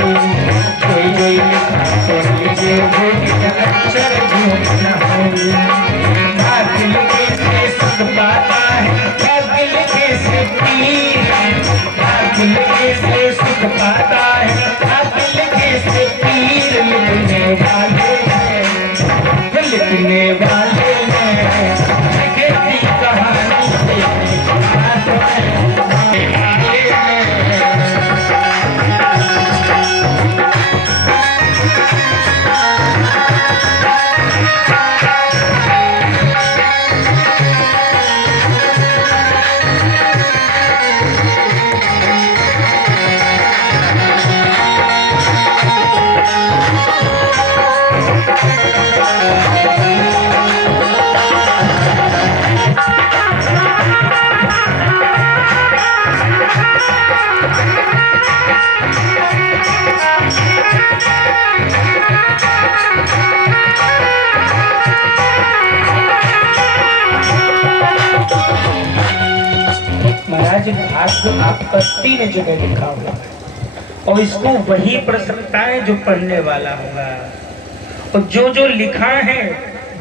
जोई जोई लिखा सोई जो भोगे अक्षर झूठ न होई। भाग लिखे से सुख पाता है, भाग लिखे से पीर। भाग लिखे से सुख पाता है, भाग लिखे से पीर। लिखने वाले हैं, लिखने वाले हैं, खेती कहानी महाराज भाग्य आपत्ति में जगह लिखा हुआ है और इसको वही पढ़ सकता है जो पढ़ने वाला होगा। और जो लिखा है,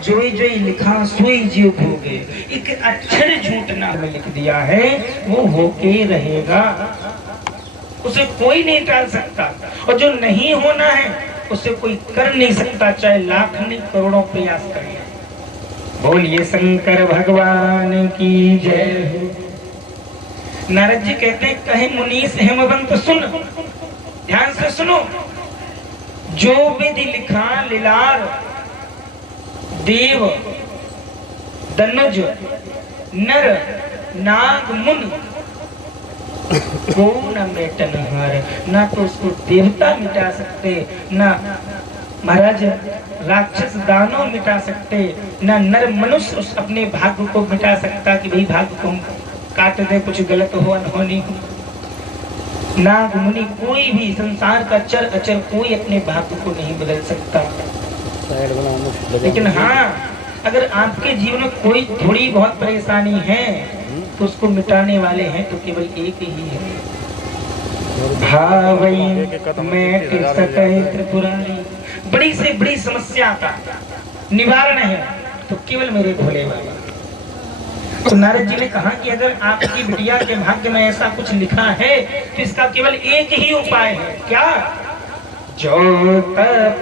जोई जोई लिखा सोई जीव भोगे, एक अक्षर झूठ ना में लिख दिया है, वो होके रहेगा, उसे कोई नहीं टाल सकता। और जो नहीं होना है उसे कोई कर नहीं सकता, चाहे लाख नहीं करोड़ों प्रयास करे। बोलिए शंकर भगवान की जय। नारद जी कहते हैं कहे मुनीस हेमवंत सुन, ध्यान से सुनो। जो विधि लिखा लीलार देव दनुज नर नाग मुनि को न मेटन हार। ना तो उसको देवता मिटा सकते, ना महाराज राक्षस दानव मिटा सकते, ना नर मनुष्य उस अपने भाग्य को मिटा सकता कि भाई भाग्य को काट दे, कुछ गलत हो अनहोनी हो। नाग मुनि कोई भी संसार का चर अचर कोई अपने भाग्य को नहीं बदल सकता। लेकिन हाँ, अगर आपके जीवन में कोई थोड़ी बहुत परेशानी है तो उसको मिटाने वाले हैं तो केवल एक ही है। भावई मैं त्रिपुरारी, बड़ी से बड़ी समस्या का निवारण है तो केवल मेरे भोले बाबा। तो नारद जी ने कहा कि अगर आपकी बिटिया के भाग्य में ऐसा कुछ लिखा है तो इसका केवल एक ही उपाय है। क्या? जो तप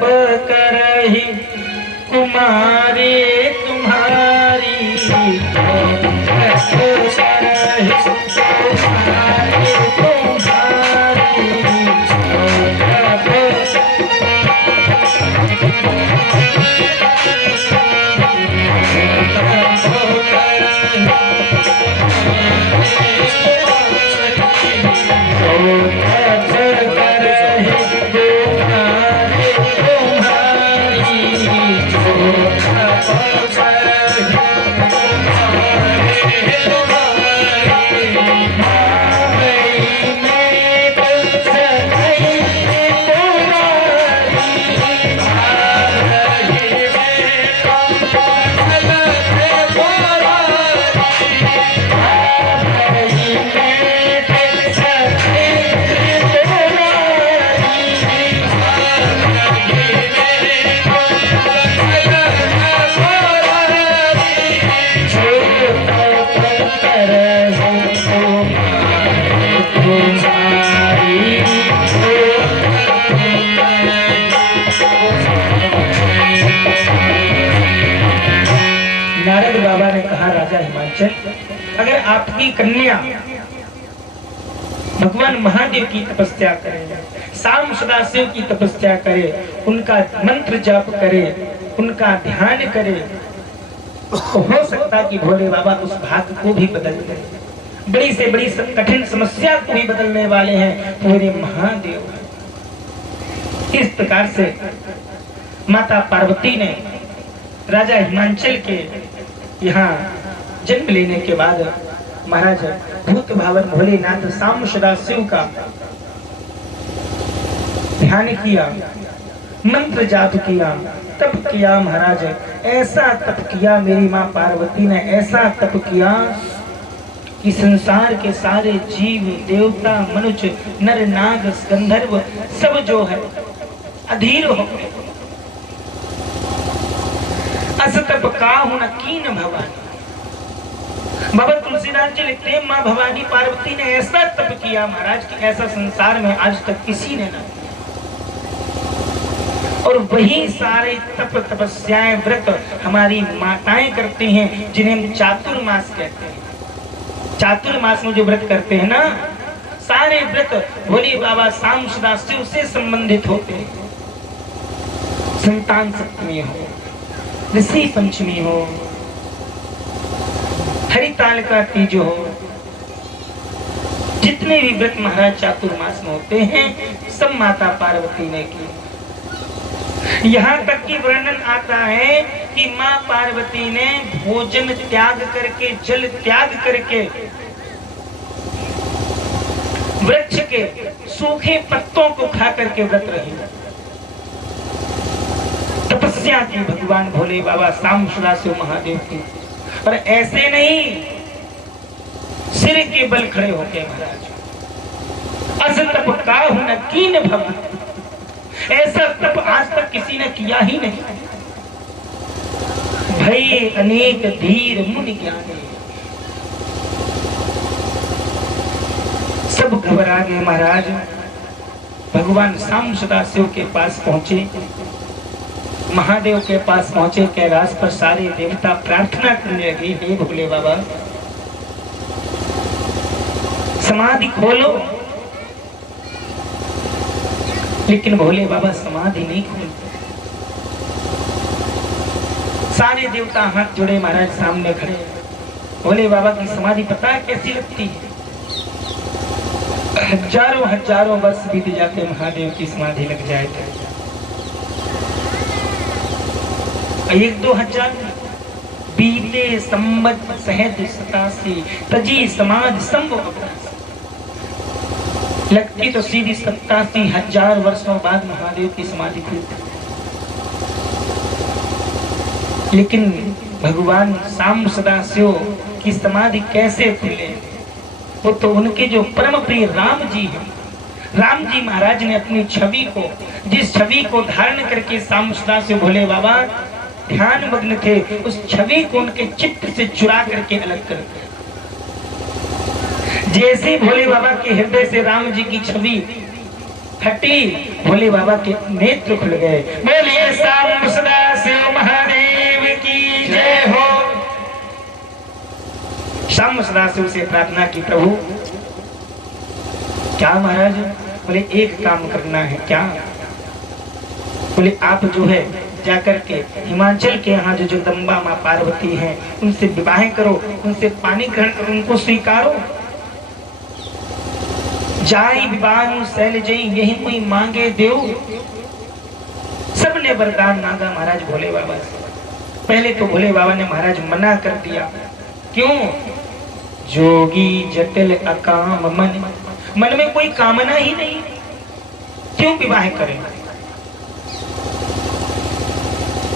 करहि कुमारी तुम्हारी, जो तप करहि कुमारी तुम्हारी, नारद बाबा ने कहा राजा हिमांचल, अगर आपकी कन्या भगवान महादेव की तपस्या करे, शाम सदाशिव की तपस्या करे, उनका मंत्र जाप करे, उनका ध्यान करे, तो हो सकता कि भोले बाबा उस भाग्य को भी बदल दे। बड़ी से बड़ी कठिन समस्या को भी बदलने वाले हैं पूरे महादेव। इस प्रकार से माता पार्वती ने राजा हिमांचल के यहाँ जन्म लेने के बाद महाराज भूत भावन भोलेनाथ शाम सदाशिव का ध्यान किया, मंत्र जाप किया, तप किया। महाराज ऐसा तप किया, मेरी माँ पार्वती ने ऐसा तप किया कि संसार के सारे जीव देवता मनुष्य नर नाग गंधर्व सब जो है अधीर हो गए। असतप काहु न कीन भवानी। बाबा तुलसीदास जी लिखते हैं माँ भवानी पार्वती ने ऐसा तप किया महाराज कि ऐसा संसार में आज तक किसी ने ना। और वही सारे तप तपस्याएं व्रत हमारी माताएं करती हैं जिन्हें हम चातुर्मास कहते हैं। चातुर्मास में जो व्रत करते हैं ना, सारे व्रत भोले बाबा शाम सदा शिव से संबंधित होते हैं। संतान सप्तमी हो, ऋषि पंचमी हो, हरिताल का तीज हो, जितने भी व्रत महाराज चातुर्मास में होते हैं सब माता पार्वती ने की। यहाँ तक कि वर्णन आता है कि माँ पार्वती ने भोजन त्याग करके जल त्याग करके वृक्ष के सूखे पत्तों को खा करके व्रत रही, तपस्या की भगवान भोले बाबा शाम सदाशिव महादेव की। और ऐसे नहीं, सिर के बल खड़े होके महाराज अस तप काहु न कीन भव। ऐसा तप आज तक किसी ने किया ही नहीं। भय अनेक धीर मुनि ज्ञानी, सब घबरा गए महाराज। भगवान शाम सदाशिव के पास पहुंचे, महादेव के पास पहुंचे। कैलाश पर सारे देवता प्रार्थना करने लगे, हे भोले बाबा समाधि खोलो। लेकिन भोले बाबा समाधि नहीं खोलते। सारे देवता हाथ जोड़े महाराज सामने खड़े। भोले बाबा की समाधि पता है कैसी लगती है? हजारों हजारों वर्ष बीत जाते महादेव की समाधि लग जाए तो। 1-2 हजार बीते संवत सहज 87 तजी समाधि संभव लगती तो सीधी 87,000 वर्षों बाद महादेव की समाधि खुलती। लेकिन भगवान शाम सदाशिव की समाधि कैसे खुले? वो तो उनके जो परम प्रिय राम जी हैं। राम जी महाराज ने अपनी छवि को, जिस छवि को धारण करके शाम सदाशिव भोले बाबा ध्यान मग्न थे, उस छवि को उनके चित्त से चुरा करके अलग कर दिया। जैसे भोले बाबा के हृदय से राम जी की छवि हटी, भोले बाबा के नेत्र खुल गए। बोलिए शाम सदाशिव महादेव की जय हो। शाम सदाशिव से प्रार्थना की, प्रभु क्या महाराज? बोले एक काम करना है। क्या? बोले आप जो है जाकर के हिमाचल के यहाँ जो जगदम्बा माँ पार्वती हैं उनसे विवाह करो, उनसे पानी ग्रहण करो, उनको स्वीकारो। जाई विवाह शैल जई यही कोई मांगे देव। सबने वरदान मांगा महाराज भोले बाबा से। पहले तो भोले बाबा ने महाराज मना कर दिया। क्यों? जोगी जटिल अकाम मन में कोई कामना ही नहीं, क्यों विवाह करें?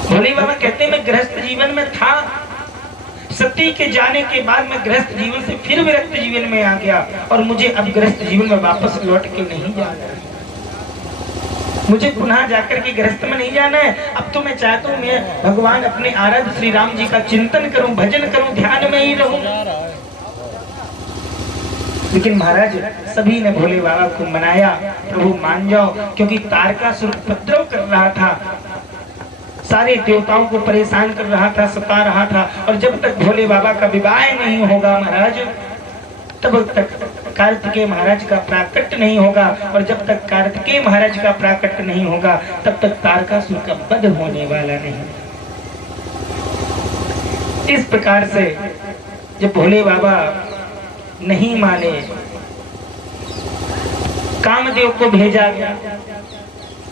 भोले बाबा कहते हैं मैं गृहस्थ जीवन में था, सती के जाने के बाद मैं गृहस्थ जीवन से फिर विरक्त जीवन में आ गया और मुझे अब गृहस्थ जीवन में वापस लौट के नहीं जाना है। मुझे पुनः जाकर के गृहस्थ में नहीं जाना है। अब तो मैं चाहता हूँ मैं भगवान अपने आराध्य श्री राम जी का चिंतन करूं, भजन करूं, ध्यान में ही रहूं। लेकिन महाराज सभी ने भोले बाबा को मनाया, प्रभु मान जाओ, क्योंकि तारकासुर उपद्रव कर रहा था, सारे देवताओं को परेशान कर रहा था, सता रहा था। और जब तक भोले बाबा का विवाह नहीं होगा महाराज, तब तक कार्तिकेय महाराज का प्राकट्य नहीं होगा। और जब तक कार्तिकेय महाराज का प्राकट्य नहीं होगा तब तक तारकासुर का वध होने वाला नहीं। इस प्रकार से जब भोले बाबा नहीं माने, कामदेव को भेजा गया।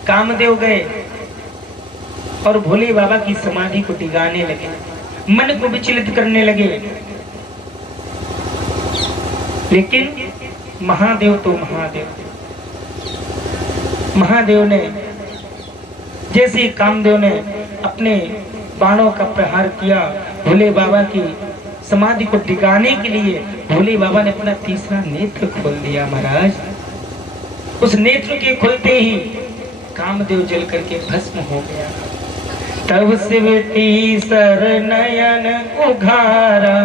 कामदेव गए और भोले बाबा की समाधि को डिगाने लगे, मन को विचलित करने लगे। लेकिन महादेव तो महादेव ने जैसे कामदेव ने अपने बाणों का प्रहार किया, भोले बाबा की समाधि को डिगाने के लिए भोले बाबा ने अपना तीसरा नेत्र खोल दिया महाराज। उस नेत्र के खुलते ही कामदेव जल करके भस्म हो गया। तब शिव तीसर नयन उघारा,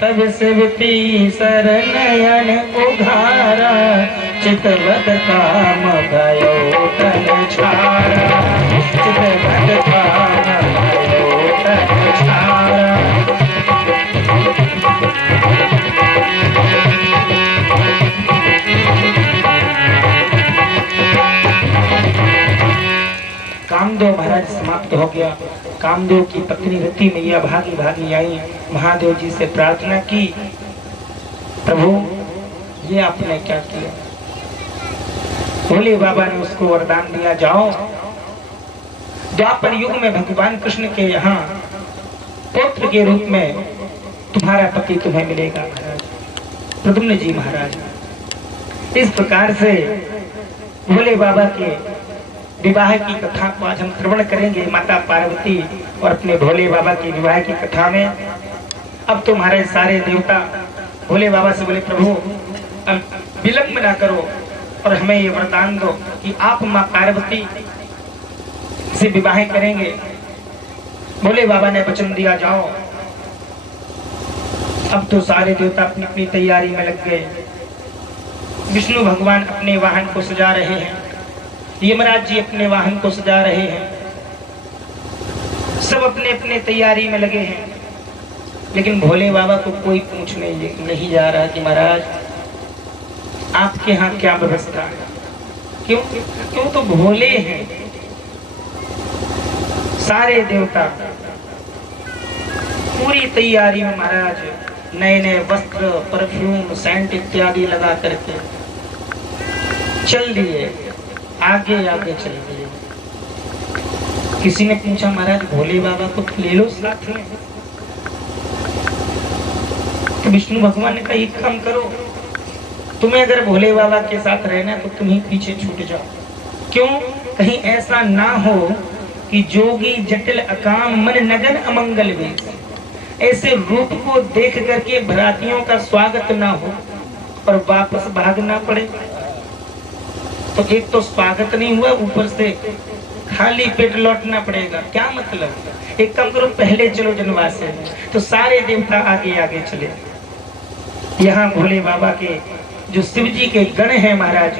तब शिव तीसर नयन उघारा, चितवत काम गयो तन छाड़ा, चितवत काम गयो तन छाड़ा। कामदेव महाराज समाप्त हो गया। कामदेव की पत्नी रति मैया भागी भागी आई, महादेव जी से प्रार्थना की, प्रभु ये आपने क्या किया? भोले बाबा ने उसको वरदान दिया, जाओ द्वापर युग में भगवान कृष्ण के यहाँ पुत्र के रूप में तुम्हारा पति तुम्हें मिलेगा महाराज, प्रद्युम्न जी महाराज। इस प्रकार से भोले बाबा के विवाह की कथा को आज हम श्रवण करेंगे, माता पार्वती और अपने भोले बाबा की विवाह की कथा में। अब तो हमारे सारे देवता भोले बाबा से बोले, प्रभु अब विलंब ना करो और हमें ये वरदान दो कि आप माँ पार्वती से विवाह करेंगे। भोले बाबा ने वचन दिया, जाओ। अब तो सारे देवता अपनी अपनी तैयारी में लग गए। विष्णु भगवान अपने वाहन को सजा रहे हैं, यमराज जी अपने वाहन को सजा रहे हैं, सब अपने अपने तैयारी में लगे हैं। लेकिन भोले बाबा को कोई पूछने नहीं जा रहा कि महाराज आपके यहाँ क्या व्यवस्था है। क्यों? क्यों तो भोले हैं। सारे देवता पूरी तैयारी में महाराज, नए नए वस्त्र, परफ्यूम, सेंट इत्यादि लगा करके चल दिए, आगे आगे चल दिए। किसी ने पूछा, महाराज भोले बाबा को ले लो साथ में। तो विष्णु भगवान ने कहा, एक काम करो, तुम्हें अगर भोले बाबा के साथ रहना तो तुम ही पीछे छूट जाओ। क्यों? कहीं ऐसा ना हो कि जोगी जटिल अकाम मन नगन अमंगल वेश, ऐसे रूप को देख करके बरातियों का स्वागत ना हो और वापस भागना पड़े। तो एक तो स्वागत नहीं हुआ, ऊपर से खाली पेट लौटना पड़ेगा। क्या मतलब? एक काम करो, पहले चलो जनवास से। तो सारे देवता आगे आगे चले। यहाँ भोले बाबा के जो शिव जी के गण हैं महाराज,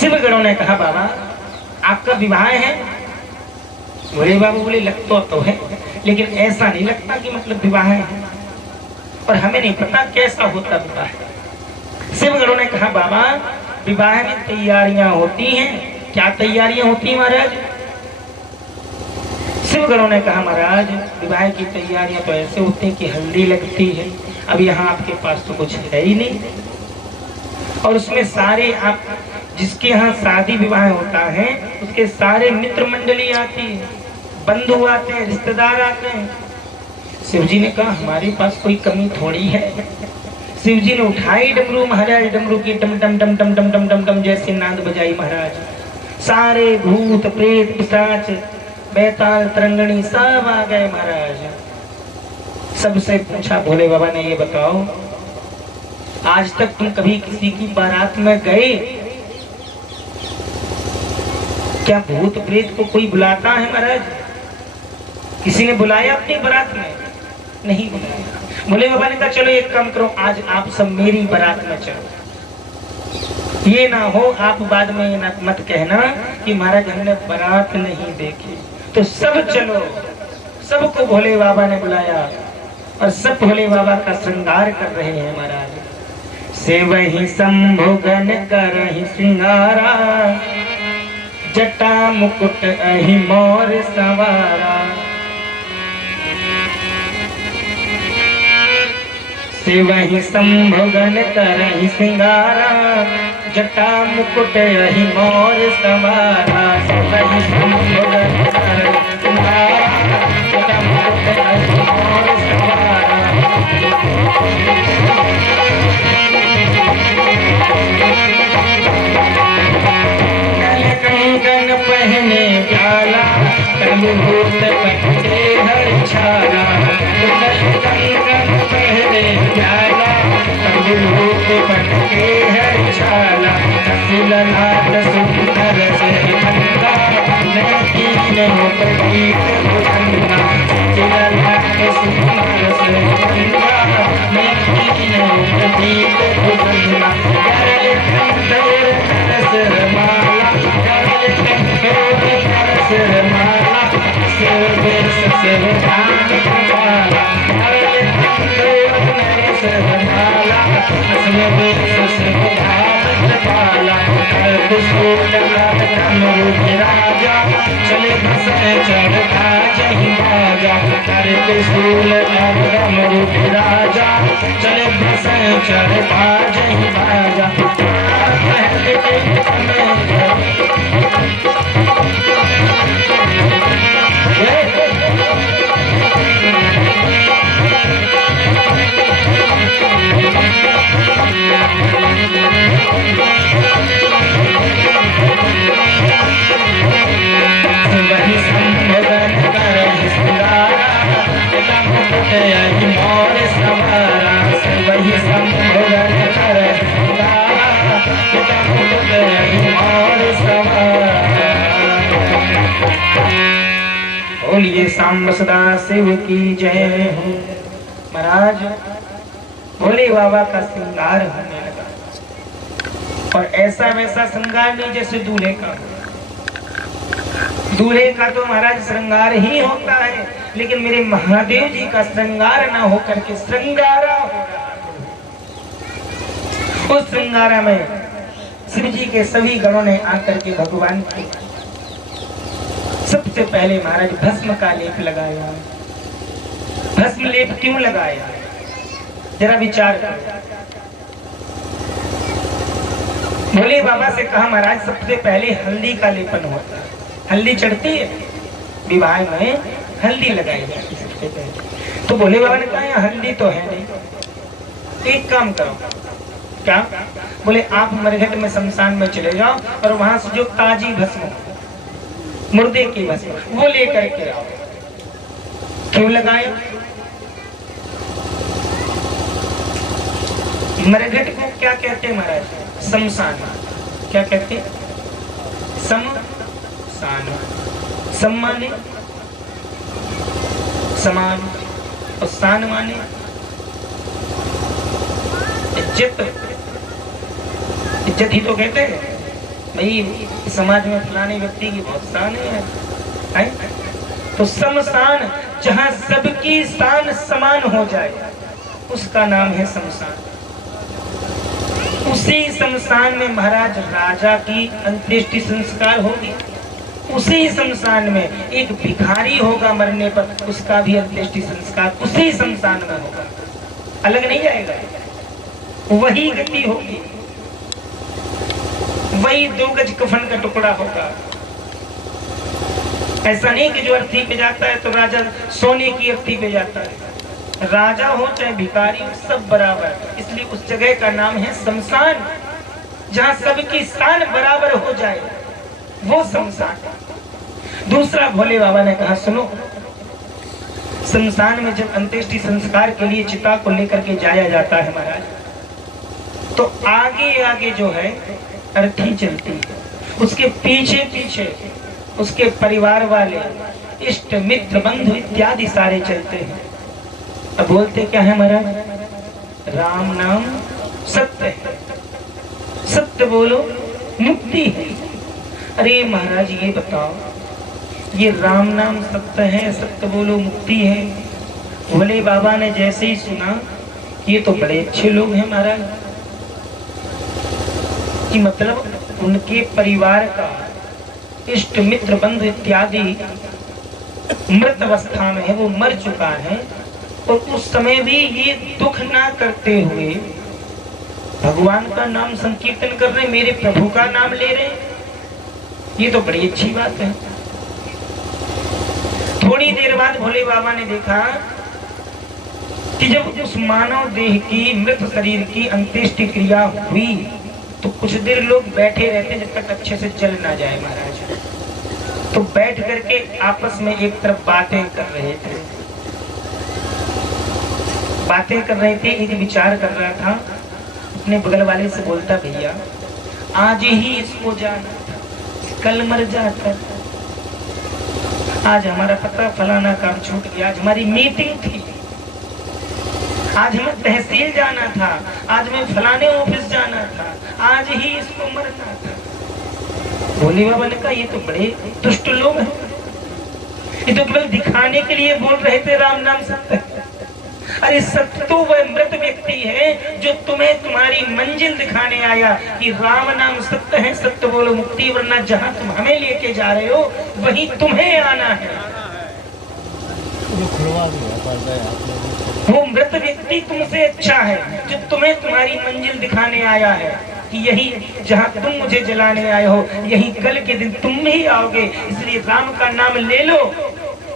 शिव गणों ने कहा, बाबा आपका विवाह है? भोले बाबा बोले, लगता तो है, लेकिन ऐसा नहीं लगता कि मतलब विवाह है, और हमें नहीं पता कैसा होता विवाह। शिव गणों ने कहा, बाबा विवाह में तैयारियां होती हैं। क्या तैयारियां होती हैं महाराज? शिव गणों ने कहा, महाराज विवाह की तैयारियां तो ऐसे होती हैं कि हल्दी लगती है। अब यहाँ आपके पास तो कुछ है ही नहीं, और उसमें सारे आप जिसके यहाँ शादी विवाह होता है उसके सारे मित्र मंडली आती है, बंधु आते हैं, रिश्तेदार आते हैं। शिव जी ने कहा, हमारे पास कोई कमी थोड़ी है। शिव जी ने उठाई डमरू महाराज, डमरू की डम डम डम डम डम डम डम डम जैसे नाद बजाई महाराज। सारे भूत प्रेत पिशाच बैताल तरंगणी सब आ गए महाराज। सबसे पूछा भोले बाबा ने, ये बताओ आज तक तुम कभी किसी की बारात में गए? क्या भूत प्रेत को कोई बुलाता है महाराज? किसी ने बुलाया अपनी बारात में? नहीं बुलाया। भोले बाबा ने कहा, चलो एक काम करो, आज आप सब मेरी बारात में चलो। ये ना हो आप बाद में मत कहना कि महाराज हमने बारात नहीं देखी। तो सब चलो। सबको भोले बाबा ने बुलाया और सब भोले बाबा का श्रृंगार कर रहे हैं महाराज। से वही संभोगन करहि श्रृंगारा, जटा मुकुट अहि मोर सवारा। से वही संभोगन करहि श्रृंगारा, जटा मुकुट अहि मोर सवारा। से वही संभोगन करहि श्रृंगारा, जटा मुकुट अहि मोर सवारा। कंगन पहने प्याला, कलभूत पहने हर छाला। कंगन पहने प्याला, देश से धाम कपाला अरे नरेश बनाला असले देश से धाम कपाला हर कुशूल राम रूप राजा चले बसे चढ़ता जही बाजा हर कुशूल राम रूप राजा चले बसे चढ़ता जही बाजा पहले वही संबोधन कर मोर सवारा वही संबोधन कर मोर सवारा। बोलिए सांब सदा शिव की जय हो। महाराज भोले बाबा का श्रृंगार होने लगा और ऐसा वैसा श्रृंगार नहीं जैसे दूल्हे का। दूल्हे का तो महाराज श्रृंगार ही होता है, लेकिन मेरे महादेव जी का श्रृंगार ना होकर के श्रृंगारा हो रहा है। उस श्रृंगारा में शिव जी के सभी गणों ने आकर के भगवान की सबसे पहले महाराज भस्म का लेप लगाया। भस्म लेप क्यों लगाया, जरा विचार करो। भोले बाबा से कहा महाराज सबसे पहले हल्दी का लेपन होता है, हल्दी चढ़ती है विवाह में, हल्दी लगाई जाती है सबसे पहले। तो भोले बाबा ने कहा यहाँ हल्दी तो है नहीं, एक काम करो। क्या? बोले आप मरघट में शमशान में चले जाओ और वहां से जो ताजी भस्म मुर्दे की भस्म वो लेकर के आओ। क्यों लगाया? मरघट को क्या कहते हैं महाराज? शमशान। क्या कहते हैं? शमशान। सम माने समान और शान माने इज्जत। इज्जत ही तो कहते हैं भाई समाज में फलाने व्यक्ति की बहुत शान है? तो शमशान, जहां सबकी शान समान हो जाए उसका नाम है शमशान। उसी शमशान में महाराज राजा की अंत्येष्टि संस्कार होगी। उसी शमशान में एक भिखारी होगा, मरने पर उसका भी अंत्येष्टि संस्कार उसी शमशान में होगा, अलग नहीं जाएगा। वही गति होगी, वही 2 गज कफन का टुकड़ा होगा। ऐसा नहीं कि जो अर्थी पे जाता है तो राजा सोने की अर्थी पे जाता है। राजा हो चाहे भिखारी, सब बराबर। इसलिए उस जगह का नाम है शमशान, जहां सबकी शान बराबर हो जाए वो शमशान। दूसरा भोले बाबा ने कहा सुनो, शमशान में जब अंत्येष्टि संस्कार के लिए चिता को लेकर के जाया जाता है महाराज, तो आगे आगे जो है अर्थी चलती है, उसके पीछे पीछे उसके परिवार वाले, इष्ट मित्र बंधु इत्यादि सारे चलते हैं। अब बोलते क्या है महाराज? राम नाम सत्य है, सत्य बोलो मुक्ति है। अरे महाराज ये बताओ, ये राम नाम सत्य है, सत्य बोलो मुक्ति है। भोले बाबा ने जैसे ही सुना, ये तो बड़े अच्छे लोग हैं महाराज, कि मतलब उनके परिवार का इष्ट मित्र बंधु इत्यादि मृत अवस्था में है, वो मर चुका है, और उस समय भी ये दुख ना करते हुए भगवान का नाम संकीर्तन कर रहे, मेरे प्रभु का नाम ले रहे, ये तो बड़ी अच्छी बात है। थोड़ी देर बाद भोले बाबा ने देखा कि जब उस मानव देह की, मृत शरीर की अंत्येष्टि क्रिया हुई तो कुछ देर लोग बैठे रहते जब तक अच्छे से जल ना जाए महाराज। तो बैठ करके आपस में एक तरफ बातें कर रहे थे, बातें कर रहे थे। एक विचार कर रहा था, अपने बगल वाले से बोलता भैया आज ही इसको जाना था, कल मर जाता। आज हमारा पता फलाना काम छूट गया, आज हमारी मीटिंग थी, आज हमें तहसील जाना था, आज मैं फलाने ऑफिस जाना था, आज ही इसको मरना था। भोले बाबा ने कहा ये तो बड़े दुष्ट लोग हैं, ये तो केवल दिखाने के लिए बोल रहे थे राम नाम सत्य है। अरे सत्य तो वह मृत व्यक्ति है जो तुम्हें तुम्हारी मंजिल दिखाने आया कि राम नाम सत्य है, सत्य बोलो मुक्ति, वरना जहां तुम हमें लेके जा रहे हो वहीं तुम्हें आना है। वो मृत व्यक्ति तुमसे अच्छा है जो तुम्हें तुम्हारी मंजिल दिखाने आया है कि यही जहां तुम मुझे जलाने आए हो यही कल के दिन तुम ही आओगे। इसलिए राम का नाम ले लो,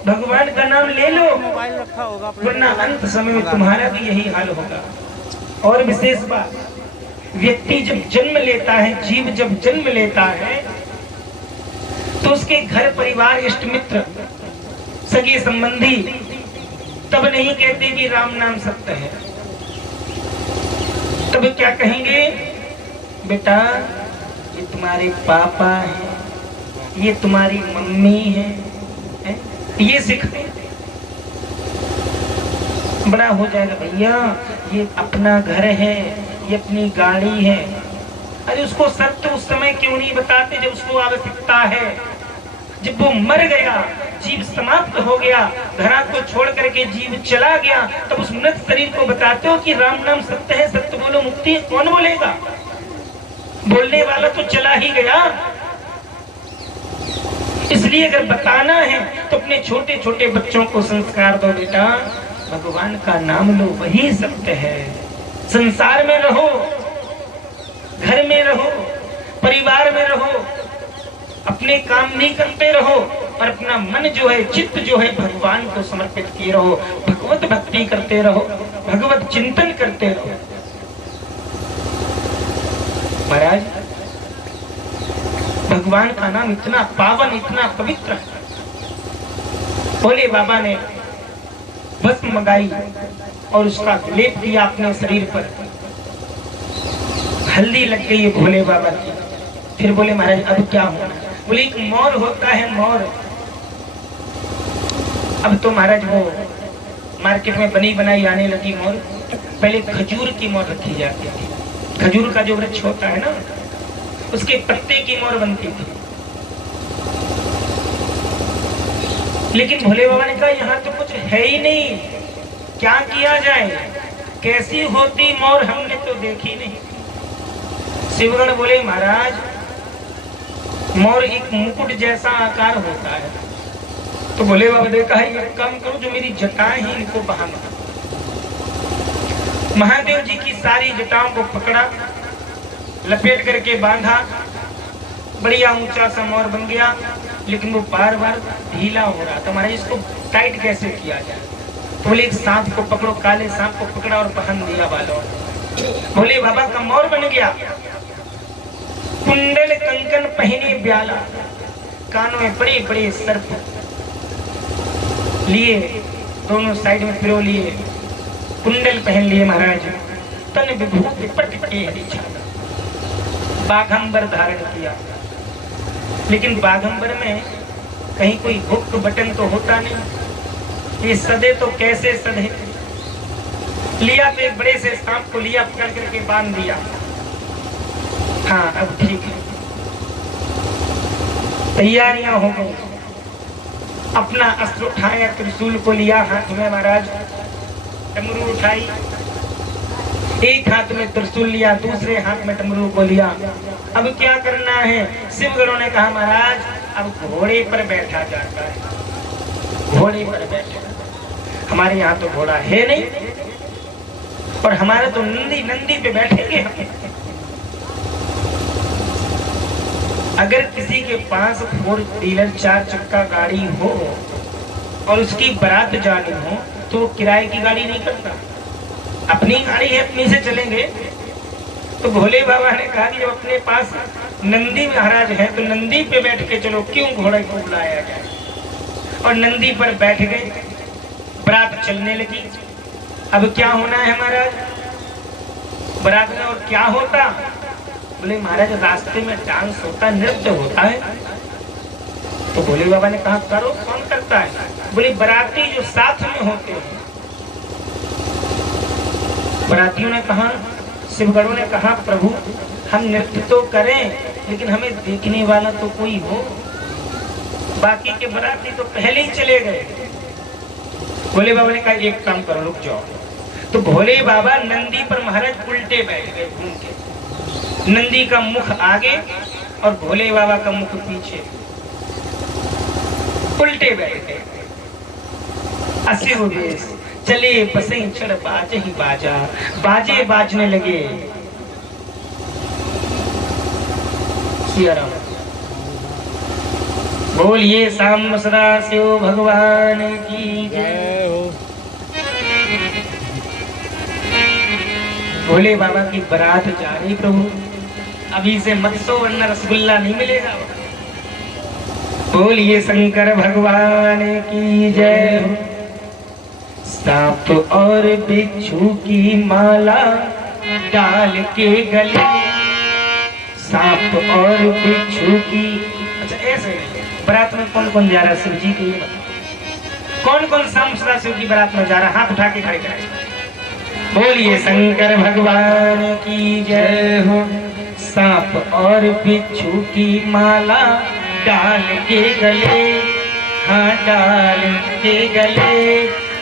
भगवान का नाम ले लो, वरना अंत समय में तुम्हारा भी यही हाल होगा। और विशेष बात, व्यक्ति जब जन्म लेता है, जीव जब जन्म लेता है तो उसके घर परिवार इष्ट मित्र सगे संबंधी तब नहीं कहते कि राम नाम सत्य है। तब क्या कहेंगे, बेटा ये तुम्हारे पापा है, ये तुम्हारी मम्मी है, ये सिखाए। बड़ा हो जाएगा भैया ये अपना घर है, ये अपनी गाड़ी है। अरे उसको सत्य उस समय क्यों नहीं बताते जब उसको आवश्यकता है। जब वो मर गया, जीव समाप्त हो गया, धरा को छोड़ करके जीव चला गया, तब उस मृत शरीर को बताते हो कि राम नाम सत्य है, सत्य बोलो मुक्ति है। कौन बोलेगा? बोलने वाला तो चला ही गया। इसलिए अगर बताना है तो अपने छोटे छोटे बच्चों को संस्कार दो, बेटा भगवान का नाम लो, वही सत्य है। संसार में रहो, घर में रहो, परिवार में रहो, अपने काम नहीं करते रहो और अपना मन जो है, चित्त जो है भगवान को समर्पित किए रहो, भगवत भक्ति करते रहो, भगवत चिंतन करते रहो। महाराज भगवान का नाम इतना पावन, इतना पवित्र है। भोले बाबा ने भस्म मंगाई और उसका लेप किया अपने शरीर पर, हल्दी लग गई है भोले बाबा की। फिर बोले महाराज अब क्या होना? बोले एक मोर होता है, मोर। अब तो महाराज वो मार्केट में बनी बनाई आने लगी मोर। पहले खजूर की मोर रखी जाती थी, खजूर का जो वृक्ष होता है ना, उसके पत्ते की मोर बनती थी। लेकिन भोले बाबा ने कहा यहाँ तो कुछ है ही नहीं, क्या किया जाए? कैसी होती मोर हमने तो देखी नहीं। शिवगण बोले महाराज मोर एक मुकुट जैसा आकार होता है। तो भोले बाबा ने कहा ये काम करो जो मेरी जटाएं ही इनको बहाना। महादेव जी की सारी जटाओं को पकड़ा, लपेट करके बांधा, बढ़िया ऊंचा सा मोर बन गया। लेकिन वो बार बार ढीला हो रहा था। महाराज इसको टाइट कैसे किया जाए? तो बोले एक सांप को पकड़ो, काले सांप को पकड़ा और पहन दिया बालों। भोले बाबा का मोर बन गया। कुंडल कंकन पहने ब्याला, कानों में बड़े बड़े सर्प लिए, दोनों साइड में पिरो लिए, कुंडल पहन लिए महाराज। तन विभूति पट पटे हरिछाला, बाघंबर धारण किया। लेकिन बाघंबर में कहीं कोई हुक बटन तो होता नहीं। ये सदे तो कैसे सदे? लिया तो एक बड़े से सांप को लिया, पकड़ करके बांध दिया। हाँ अब ठीक है, तैयारियां हो गई। अपना अस्त्र उठाया, त्रिशूल को लिया हाथ में महाराज, डमरू उठाई, एक हाथ में त्रिशूल लिया, दूसरे हाथ में डमरू को लिया। अब क्या करना है? शिवगुरु ने कहा महाराज अब घोड़े पर बैठा जाता है, घोड़े पर बैठा। हमारे यहाँ तो घोड़ा है नहीं और हमारे तो नंदी पे बैठेंगे हम। अगर किसी के पास 4 व्हीलर 4 चक्का गाड़ी हो और उसकी बारात जानी हो तो वो किराए की गाड़ी नहीं करता, अपनी गाड़ी है, अपनी से चलेंगे। तो भोले बाबा ने कहा कि जब अपने पास नंदी महाराज है तो नंदी पे बैठ के चलो, क्यों घोड़े को बुलाया जाए? और नंदी पर बैठ गए, बारात चलने लगी। अब क्या होना है महाराज? बारात में और क्या होता? बोले महाराज रास्ते में डांस होता, नृत्य होता है। तो भोले बाबा ने कहा करो। कौन करता है? बोले बाराती जो साथ में होते हैं। बारातियों ने कहा, शिवगणों ने कहा प्रभु हम नृत्य तो करें लेकिन हमें देखने वाला तो कोई हो। बाकी के बराती तो पहले ही चले गए। भोले बाबा ने कहा एक काम करो, रुक जाओ। तो भोले बाबा नंदी पर महाराज उल्टे बैठ गए घूम के। नंदी का मुख आगे और भोले बाबा का मुख पीछे, उल्टे बैठ गए। असिर वेश चले बसे चढ़ बाजे ही बाजा, बाजे बाजने लगे। सियाराम बोलिए शाम सदा शिव भगवान की जय। जय हो। भोले बाबा की बारात जा रही प्रभु, अभी से मत सो वरना रसगुल्ला नहीं मिलेगा। बोलिए शंकर भगवान की जय। सांप और बिच्छू की माला डाल के गले, सांप और बिच्छू की। अच्छा ऐसे बारात में कौन कौन जा रहा है शिव जी के, ये बताओ कौन कौन शाम सदा शिव की बारात में जा रहा है? हाथ उठा के खड़े कराए। बोलिए शंकर भगवान की जय हो। सांप और बिच्छू की माला डाल के गले, हाँ डाल के गले।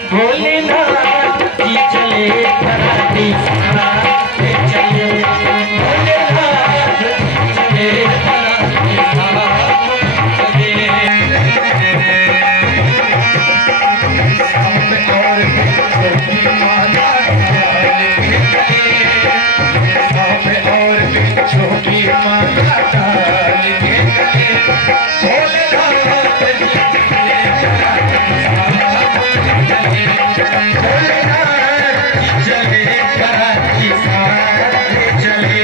भोलेनाथ जी चले धराती साथ चले, भोलेनाथ जी चले धराती साथ चले। और बिच्छू की माला डाल के गले, सांप और बिच्छू की माला डाल के गले। भोलेनाथ जी चले धराती साथ चले, भोलेनाथ जी चले धराती साथ चले।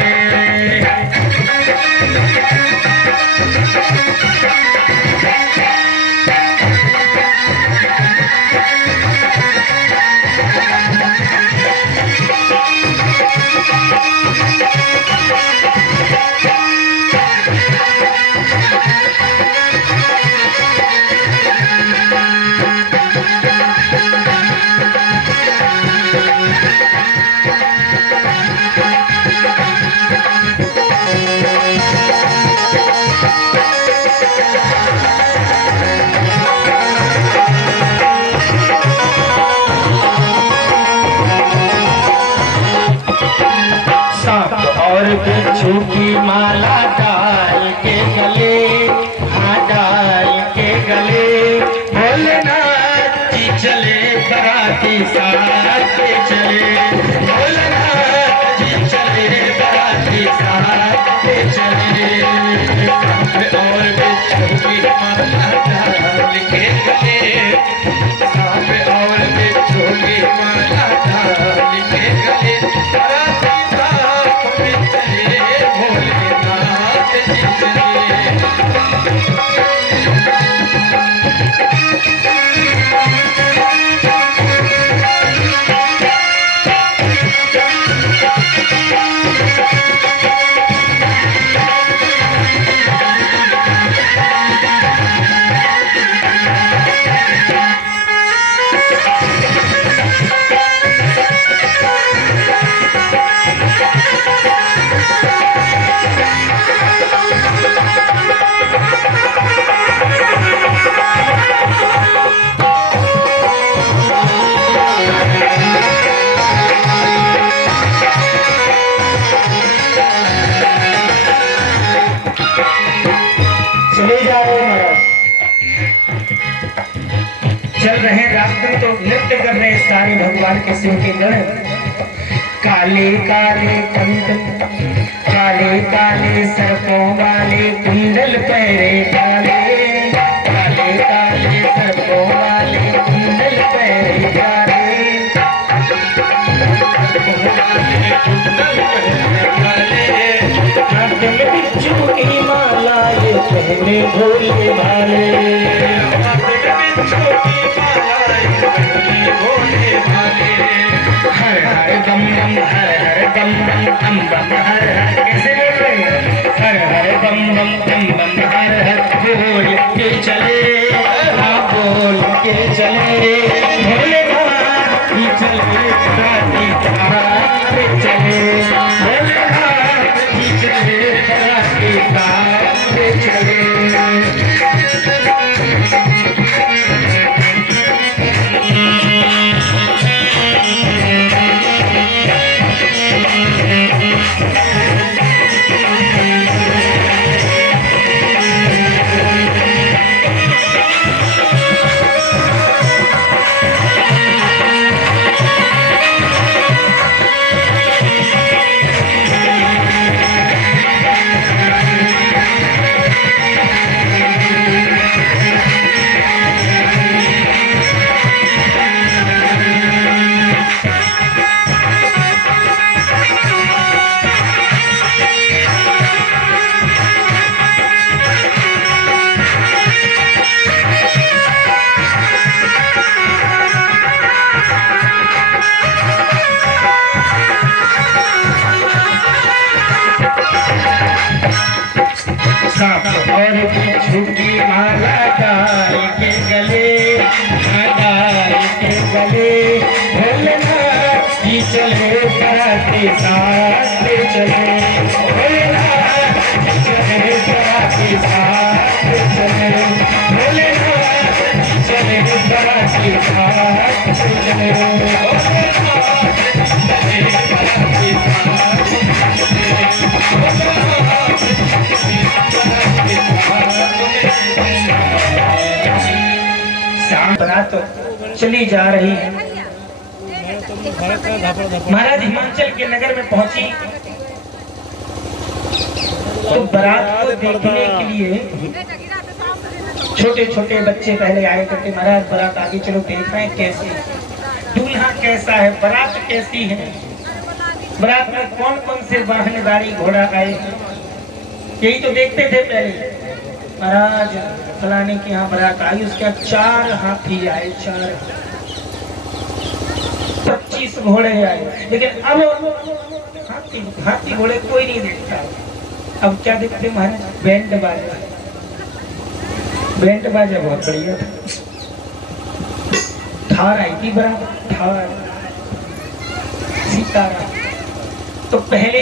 और बिच्छू की माला डाल के गले, हाँ डाल के गले। भोलेनाथ जी चले बराती साथ चले, भोलेनाथ जी चले बराती साथ चले। और बिच्छू की माला डाल के गले, सांप और बिच्छू की माला डाल के गले। बराती साथ में चले, भोलेनाथ जी चले। चले जा रहे महाराज, चल रहे रास्ते तो नृत्य कर रहे सारे भगवान के शिव के गण। काले काले कंठ, काले काले सर्पों वाले कुंडल पहरे काले, काले काले सर्पों वाले कुंडल पहरे काले। हाथ में बिच्छू की माला ये पहने भोले भाले, हर हर बम बम हर हर बम बम बम बम हर हर। कैसे बोल रहे हैं? हर हर बम बम बम बम हर हर बोल के चले, हाँ बोल के चले। भोलेनाथ ही चले राती साथ चले, भोलेनाथ ही चले राती साथ चले। के साथ चले, बारात चली जा रही है। महाराज हिमाचल के नगर में पहुंची तो बारात को देखने के लिए छोटे छोटे बच्चे पहले आए करते। महाराज बारात आगे चलो देख रहे हैं कैसी, दूल्हा कैसा है, बारात कैसी है, बारात में कौन कौन से वाहन गाड़ी घोड़ा आए, यही तो देखते थे पहले। महाराज फलाने के यहाँ बारात आई, उसके 4 हाथी आए, 4 25 घोड़े आए, लेकिन अब हाथी घोड़े कोई नहीं देखता। अब क्या देखते महाराज? बैंड बाजा। बैंड बाजा बहुत बढ़िया था। थार आई थी बारात, थार सीतारा। तो पहले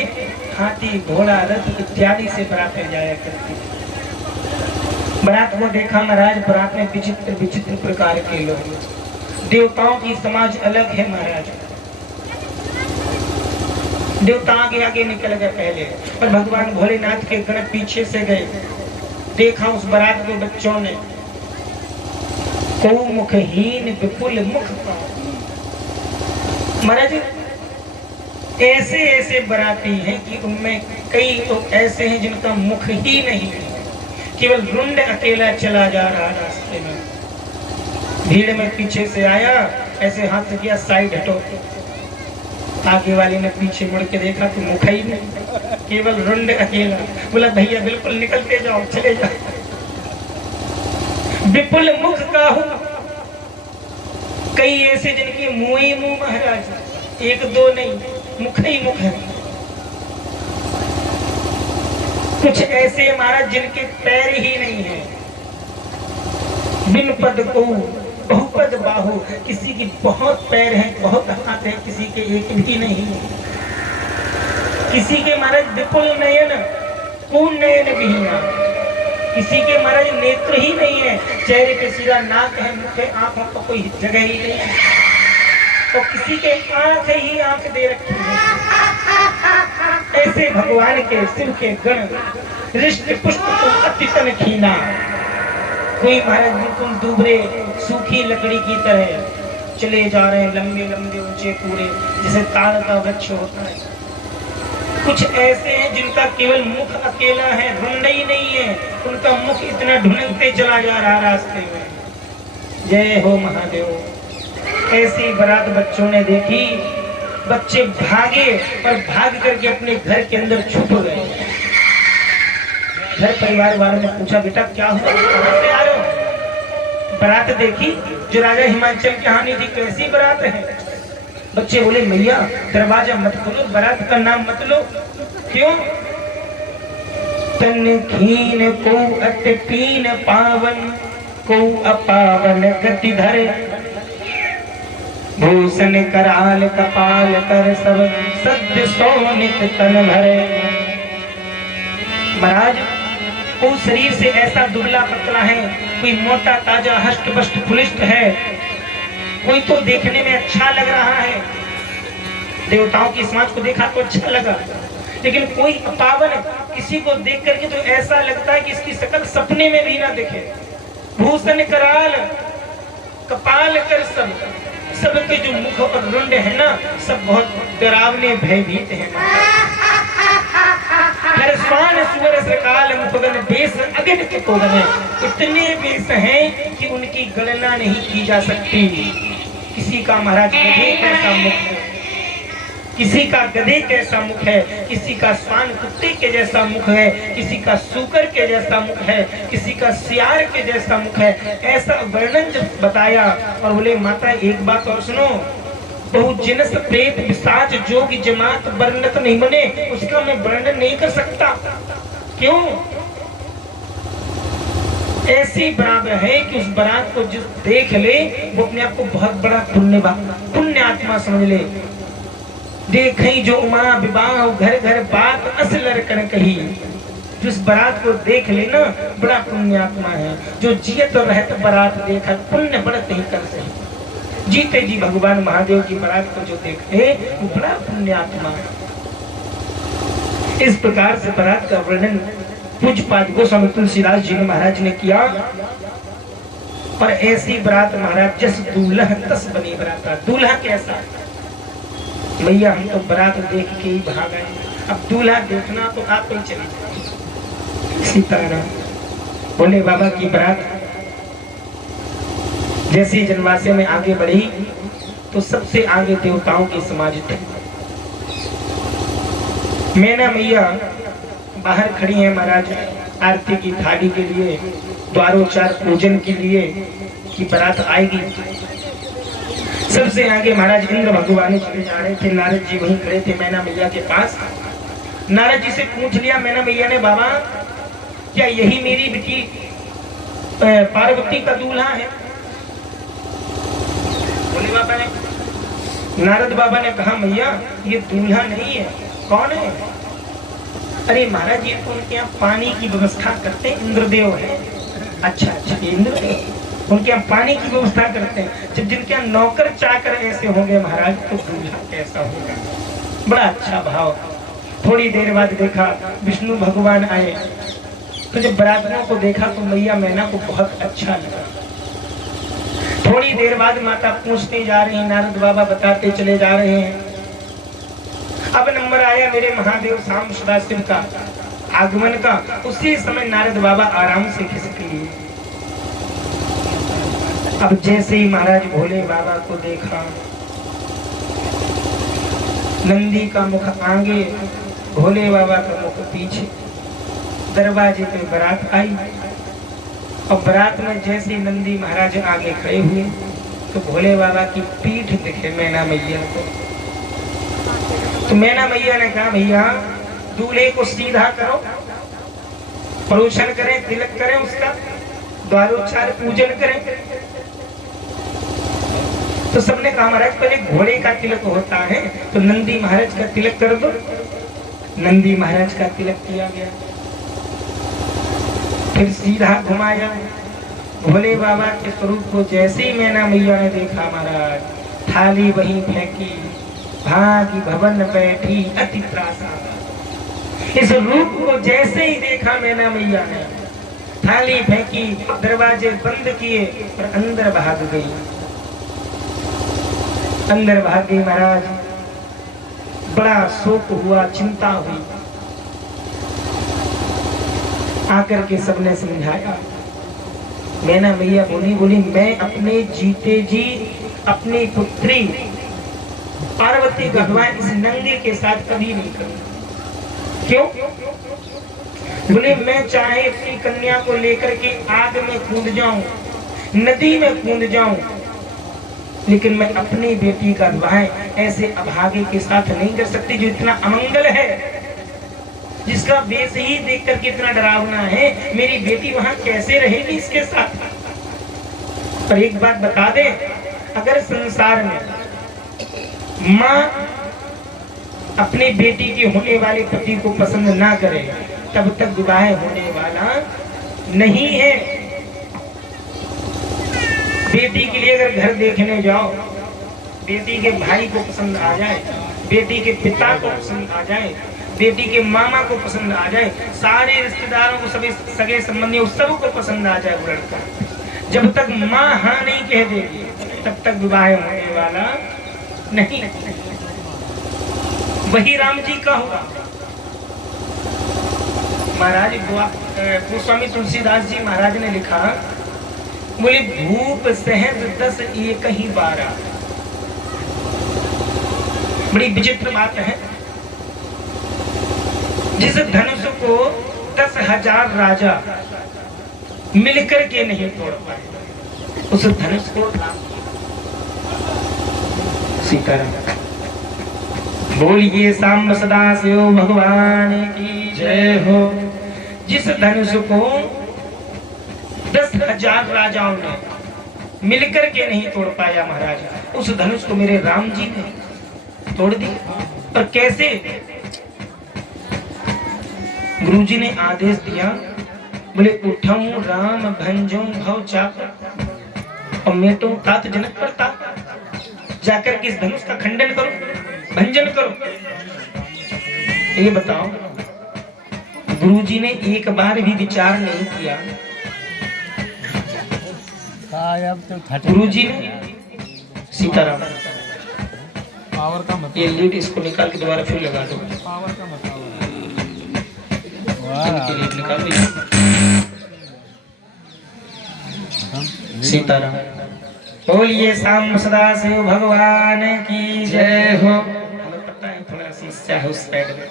हाथी घोड़ा रथ इत्यादि से बारातें जाया करती। बारात को देखा महाराज, बारात में विचित्र विचित्र प्रकार के लोग, देवताओं की समाज अलग है महाराज। देवता आगे आगे निकल गए पहले, और भगवान भोलेनाथ के गण पीछे से गए। देखा उस बारात के बच्चों ने को मुखहीन विपुल मुख पाए। महाराज ऐसे ऐसे बाराती हैं कि उनमें कई तो ऐसे हैं जिनका मुख ही नहीं है, केवल रुंड अकेला चला जा रहा रास्ते में। भीड़ में पीछे से आया, ऐसे हाथ किया साइड हटो, आगे वाले ने पीछे मुड़ के देखा तो मुख ही नहीं, केवल रुंड अकेला। बोला भैया बिल्कुल निकलते जाओ, चले जाओ। विपुल मुख का हो, कई ऐसे जिनके मुंह ही मुंह महाराज, 1-2 नहीं, मुख ही मुख है। कुछ ऐसे महाराज जिनके पैर ही नहीं है। बिन पद को बहुपद बाहु, किसी की बहुत पैर हैं, बहुत हाथ है, किसी के एक भी नहीं है। किसी के महाराज विपुल नयन, पूर्ण नयन भी है, किसी के महाराज नेत्र ही नहीं है, चेहरे पे सीधा नाक है, मुख है, आंखों का कोई जगह ही नहीं है, और किसी के आंख ही आंख दे रखी है। ऐसे भगवान के शिव के गण रिष्ट पुष्ट को अति तन खीना। कोई महाराज बिल्कुल दूबरे सूखी लकड़ी की तरह चले जा रहे हैं, लंबे लंबे ऊंचे पूरे, जैसे ताड़ का वृक्ष होता है। कुछ ऐसे हैं जिनका केवल मुख अकेला है, रुंड ही नहीं है, उनका मुख इतना ढुलकते चला जा रहा रास्ते में। जय हो महादेव। ऐसी बारात बच्चों ने देखी, बच्चे भागे और भाग करके अपने घर के अंदर छुप गए। घर परिवार वालों ने पूछा बेटा क्या हुआ, कहां से आ रहे हो? बारात देखी जो राजा हिमाचल की कहानी थी, कैसी बारात है? बच्चे बोले मैया दरवाजा मत खोलो, बारात का नाम मत लो। क्यों? तन खीन को अतिन पावन को अपावन गति धरे, भूषण कराल कपाल कर सब सत्य सोनित तन भरे। महाराज वो शरीर से ऐसा दुबला पतला है, कोई मोटा ताजा हष्ट पुष्ट पुलिष्ट है, कोई तो देखने में अच्छा लग रहा है, देवताओं की समाज को देखा तो अच्छा लगा, लेकिन कोई अपावन, किसी को देख करके तो ऐसा लगता है कि इसकी शक्ल सपने में भी ना दिखे। भूषण कराल कपाल कर सब, सबके जो मुख और रुंड है ना, सब बहुत डरावने भयभीत है। इतने बेस हैं कि उनकी गणना नहीं की जा सकती। किसी का महाराज गधे कैसा मुख है, किसी का गधे कैसा मुख है, किसी का स्वान कुत्ते के जैसा मुख है, किसी का सूकर के जैसा मुख है, किसी का सियार के जैसा मुख है। ऐसा वर्णन जब बताया और बोले माता एक बात और सुनो, बहु जिनस प्रेत पिशाच जोग जमात वर्णत नहीं बने, उसका मैं वर्णन नहीं कर सकता। क्यों? ऐसी बराबर है कि उस बारात को जिस देख ले वो अपने आप को बहुत बड़ा पुण्य आत्मा समझ ले। देखई जो उमा विवाह घर घर बात असलर कर कही, जिस बारात को देख ले ना बड़ा पुण्य आत्मा है। जो जियत और रहत बारात देखा पुण्य बढ़त ही कर सही। जीते जी भगवान महादेव की बारात को जो देखते वो बड़ा पुण्यात्मा है। इस प्रकार से बारात का वर्णन पूज्यपाद गोस्वामी तुलसीदास जी ने महाराज ने किया। और ऐसी बारात महाराज जस दूल्हा तस बनी बारात। दूल्हा कैसा? भैया हम तो बारात देख के ही भाग गए, अब दूल्हा देखना तो आप ही चले। सीताराम भोले बाबा की बारात जैसी जनवासे में आगे बढ़ी तो सबसे आगे देवताओं की समाज थे। मैना मैया बाहर खड़ी है महाराज आरती की थाली के लिए, द्वारोचार पूजन के लिए कि बारात आएगी। सबसे आगे महाराज इंद्र भगवान चले जा रहे थे, नारद जी वहीं खड़े थे मैना मैया के पास। नारद जी से पूछ लिया मैना मैया ने, बाबा क्या यही मेरी बेटी पार्वती का दूल्हा है? बोले बाबा ने, नारद बाबा ने कहा मैया ये दूल्हा नहीं है। कौन है? अरे महाराज ये तो उनके यहाँ पानी की व्यवस्था करते इंद्रदेव है। अच्छा अच्छा इंद्रदेव उनके यहाँ पानी की व्यवस्था करते हैं। जब जिनके यहाँ नौकर चाकर ऐसे होंगे महाराज तो दूल्हा कैसा होगा? बड़ा अच्छा भाव। थोड़ी देर बाद देखा विष्णु भगवान आए तो जब बरातियों को देखा तो मैया मैना को बहुत अच्छा लगा। थोड़ी देर बाद माता पूछते जा रही, नारद बाबा बताते चले जा रहे हैं। अब नंबर आया मेरे महादेव शाम सदाशिव का आगमन का। उसी समय नारद बाबा आराम से खिसक लिए। अब जैसे ही महाराज भोले बाबा को देखा, नंदी का मुख आगे, भोले बाबा का मुख पीछे, दरवाजे पे बारात आई। और बारात में जैसे नंदी महाराज आगे खड़े हुए तो भोले बाबा की पीठ दिखे मैना मैया को। तो मैना मैया ने कहा भैया दूल्हे को सीधा करो, परोक्षण करें, तिलक करें, उसका द्वारोच्चार पूजन करें। तो सबने कहा महाराज पहले घोड़े का तिलक होता है तो नंदी महाराज का तिलक कर दो। नंदी महाराज का तिलक किया गया, फिर सीधा घुमाया। भोले बाबा के स्वरूप को जैसे ही मैना मैया ने देखा महाराज, थाली वहीं फेंकी, भागी भवन बैठी अति प्रासाद। इस रूप को जैसे ही देखा मैना मैया ने, थाली फेंकी, दरवाजे बंद किए और अंदर भाग गई। अंदर भाग गई महाराज, बड़ा शोक हुआ, चिंता हुई। आकर के सबने समझाया। मैना मैया बोली मैं अपने जीते जी अपनी पुत्री पार्वती का विवाह इस नंगे के साथ कभी नहीं करूंगा। क्यों? बोले मैं चाहे अपनी कन्या को लेकर के आग में कूद जाऊं, नदी में कूद जाऊं, लेकिन मैं अपनी बेटी का विवाह ऐसे अभागे के साथ नहीं कर सकती जो इतना अमंगल है, जिसका वेश ही देख कर कितना डरावना है। मेरी बेटी वहां कैसे रहेगी इसके साथ? पर एक बात बता दे, अगर संसार में माँ अपनी बेटी के होने वाले पति को पसंद ना करे तब तक विवाह होने वाला नहीं है। बेटी के लिए अगर घर देखने जाओ, बेटी के भाई को पसंद आ जाए, बेटी के पिता को पसंद आ जाए, बेटी के मामा को पसंद आ जाए, सारे रिश्तेदारों को, सभी सगे संबंधियों सबको पसंद आ जाए वो लड़का, जब तक माँ हाँ नहीं कह देगी तब तक विवाह होने वाला नहीं। वही राम जी का हुआ। महाराज गोस्वामी तुलसीदास जी महाराज ने लिखा, बोले भूप सहज 10 एक ही 12। बड़ी विचित्र बात है, जिस धनुष को 10,000 राजा मिलकर के नहीं तोड़ पाए, उस धनुष को सीताराम। बोलिए सांब सदा शिव भगवान की जय हो। जिस धनुष को 10,000 राजाओं ने मिलकर के नहीं तोड़ पाया महाराज, उस धनुष को मेरे राम जी ने तोड़ दिया। और कैसे? गुरु जी ने आदेश दिया, बोले उठऊं राम भंजूं भव चाप और मेटूं तात जनक प्रताप। जाकर के इस धनुष का खंडन करो, भंजन करो। ये बताओ, गुरुजी ने एक बार भी विचार नहीं किया। गुरुजी ने सीताराम पावर का मतलब, ये लीड इसको निकाल के दोबारा फिर लगा दो। पावर का मतलब इनकी लीड निकाल दो। सीताराम। बोलिए शाम सदा शिव भगवान की जय हो। हमें पता है थोड़ा समस्या है उस साइड में,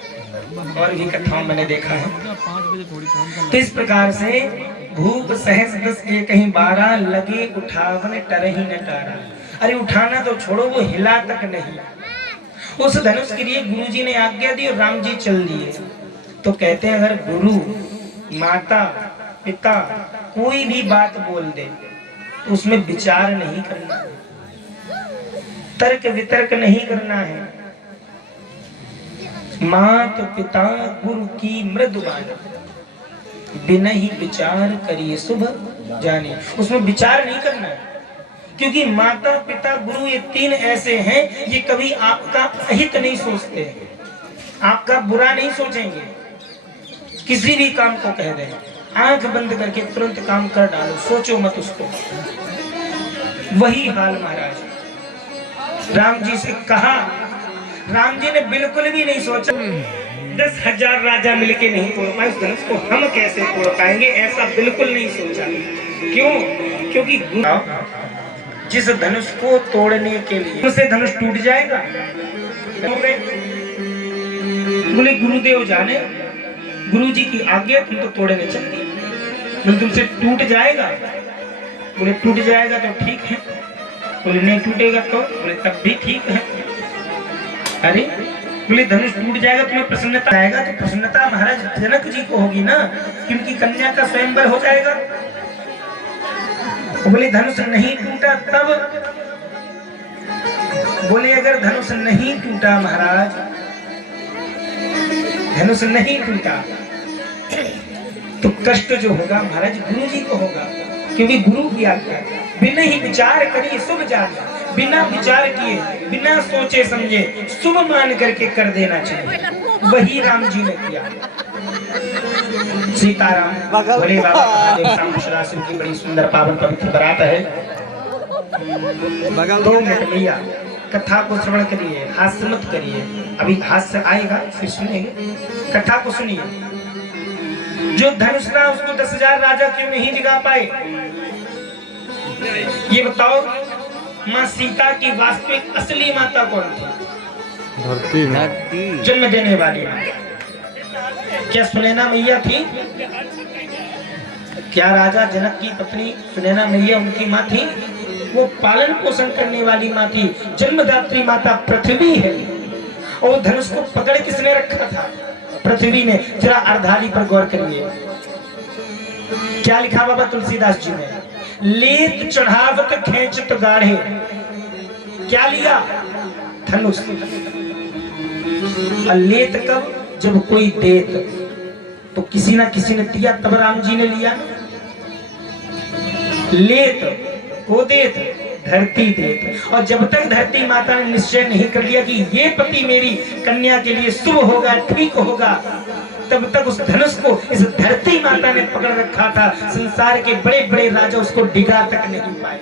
और भी कथाओं मैंने देखा है। 5 बजे थोड़ी फोन कर। तो इस प्रकार से भूप सहस दस एक कहीं 12 लगे उठावन टरही न टारा। अरे उठाना तो छोड़ो, वो हिला तक नहीं। उस धनुष के लिए गुरुजी ने आज्ञा दी और राम जी चल दिए। तो कहते हैं अगर गुरु माता पिता कोई भी बात बोल दे तो उसमें विचार नहीं करना है, तर्क वितर्क नहीं करना है। मात पिता गुरु की मृदु बानी, बिना ही विचार करिए शुभ जाने। उसमें विचार नहीं करना है, क्योंकि माता पिता गुरु ये 3 ऐसे हैं, ये कभी आपका अहित नहीं सोचते, आपका बुरा नहीं सोचेंगे। किसी भी काम को कह दें, आंख बंद करके तुरंत काम कर डालो, सोचो मत उसको। वही हाल महाराज राम जी से कहा, राम जी ने बिल्कुल भी नहीं सोचा। 10,000 राजा मिलके नहीं तोड़ पाए उस धनुष को, हम कैसे तोड़ पाएंगे, ऐसा बिल्कुल नहीं सोचा। क्यों? क्योंकि जिस धनुष को तोड़ने के लिए उसे धनुष टूट जाएगा। बोले गुरुदेव जाने, गुरु जी की आज्ञा, तुम तो तोड़ने चलती। बोले तुमसे टूट जाएगा। बोले टूट जाएगा तो ठीक है। बोले नहीं टूटेगा तो? बोले तब भी ठीक है। अरे बोले धनुष टूट जाएगा तुम्हें प्रसन्नता आएगा, तो प्रसन्नता महाराज जनक जी को होगी ना, क्योंकि कन्या का स्वयंवर हो जाएगा। बोले धनुष नहीं टूटा तब? बोले अगर धनुष नहीं टूटा महाराज, धनुष नहीं टूटा तो कष्ट जो होगा महाराज गुरु जी को होगा, क्योंकि गुरु की आज्ञा। बिना ही विचार करिए शुभ जाने, बिना विचार किए बिना सोचे समझे शुभ मान करके कर देना चाहिए। वही राम जी ने किया। सीताराम। भोले बाबा महादेव शाम सदाशिव की बड़ी सुंदर पावन पवित्र बारात है। 2 मिनट भैया कथा को श्रवण करिए, हास्य मत करिए। अभी हास्य आएगा फिर सुनेंगे, कथा को सुनिए। जो धनुष था उसको 10,000 राजा क्यों नहीं जगा पाए? ये बताओ, माँ सीता की वास्तविक असली माता कौन थी? धरती। जन्म देने वाली क्या सुनैना मैया थी? क्या राजा जनक की पत्नी सुनैना मैया उनकी माँ थी? वो पालन पोषण करने वाली माँ थी, जन्मदात्री माता पृथ्वी है। और धनुष को पकड़ किसने रखा था? पृथ्वी ने। जरा अर्धाली पर गौर करिए, क्या लिखा बाबा तुलसीदास जी ने? लेत चढ़ावत खेचत गाढ़े। क्या लिया? धनुष। लेत कब? जब कोई देत, तो किसी ना किसी ने दिया तब राम जी ने लिया। लेत को देत, धरती देत। और जब तक धरती माता ने निश्चय नहीं कर लिया कि ये पति मेरी कन्या के लिए शुभ होगा, ठीक होगा, तब तक उस धनुष को इस धरती माता ने पकड़ रखा था। संसार के बड़े बड़े राजा उसको डिगा तक नहीं पाए।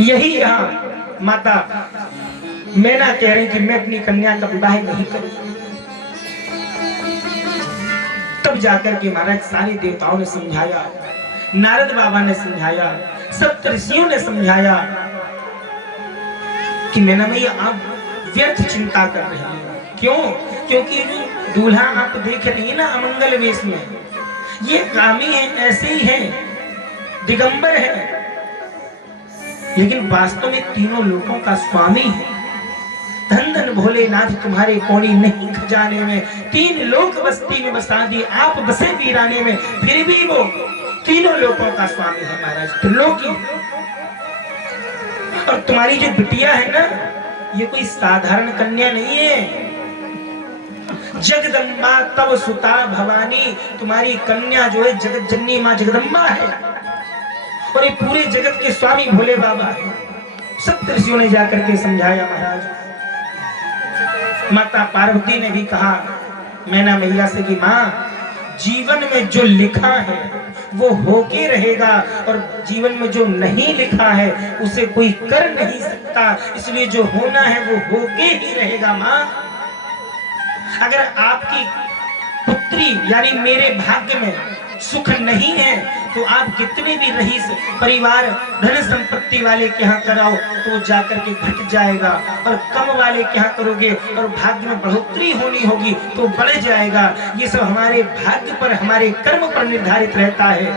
यही यहाँ माता मैना कह रही कि मैं अपनी कन्या का विवाह नहीं करूं। तब जाकर के महाराज सारे देवताओं ने समझाया, नारद बाबा ने समझाया, सप्त ऋषियों ने समझाया कि मैना मैया आप व्यर्थ चिंता कर रही हैं। क्यों? क्योंकि दूल्हा आप देख रही है ना अमंगल वेश में, ये कामी है, ऐसे ही है, दिगंबर है, लेकिन वास्तव में तीनों लोकों का स्वामी है। धन धन भोलेनाथ तुम्हारे कौड़ी नहीं खजाने में, 3 लोक बस्ती में बसा दिए आप बसे वीराने में, फिर भी वो तीनों लोकों का स्वामी है महाराज, त्रिलोकी। और तुम्हारी जो बिटिया है ना, ये कोई साधारण कन्या नहीं है। जगदम्बा तव सुता भवानी, तुम्हारी कन्या जो है जगत जननी माँ जगदम्बा है, और ये पूरे जगत के स्वामी भोले बाबा है। सप्तऋषियों ने जाकर के समझाया महाराज। माता पार्वती ने भी कहा मैना मैया से कि माँ, जीवन में जो लिखा है वो होके रहेगा और जीवन में जो नहीं लिखा है उसे कोई कर नहीं सकता, इसलिए जो होना है वो होके ही रहेगा। माँ, अगर आपकी पुत्री यानी मेरे भाग्य में सुख नहीं है तो आप कितने भी रईस परिवार धन संपत्ति वाले के यहाँ कराओ तो वो जाकर के घट जाएगा, और कम वाले के यहाँ करोगे और भाग्य में बढ़ोतरी होनी होगी तो बढ़ जाएगा। ये सब हमारे भाग्य पर, हमारे कर्म पर निर्धारित रहता है।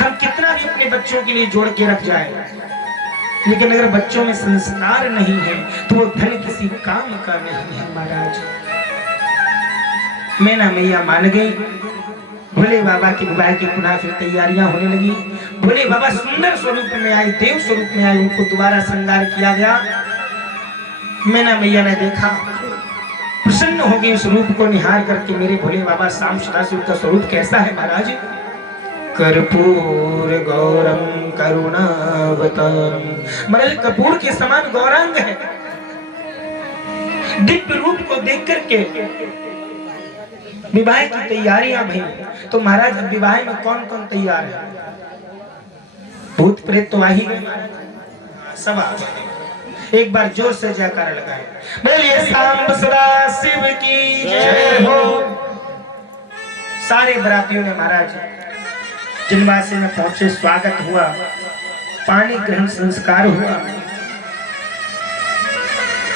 हम कितना भी अपने बच्चों के लिए जोड़ के रख जाए, लेकिन अगर बच्चों में संस्कार नहीं है तो वो धन किसी काम का नहीं है। महाराज, मैना मैया मान गई। भोले बाबा के विवाह की पुनः फिर तैयारियां होने लगी। भोले बाबा सुंदर स्वरूप में आए, देव स्वरूप में आए, उनको दोबारा श्रृंगार किया गया। मैना मैया ने देखा, प्रसन्न हो गई उस रूप को निहार करके। मेरे भोले बाबा शाम सदाशिव का स्वरूप कैसा है महाराज? कर्पूर गौरम करुणावतारम, महाराज कपूर के समान गौरांग है। दिव्य रूप को देख करके विवाह की तैयारियां भई। तो महाराज विवाह में कौन कौन तैयार है? भूत प्रेत तो आ ही गए, सब आ गए। एक बार जोर से जयकारा लगाए, बोलिए सांब सदा शिव की जय हो। सारे बरातियों ने महाराज जनवासी में पहुंचे, स्वागत हुआ, पानी ग्रहण संस्कार हुआ।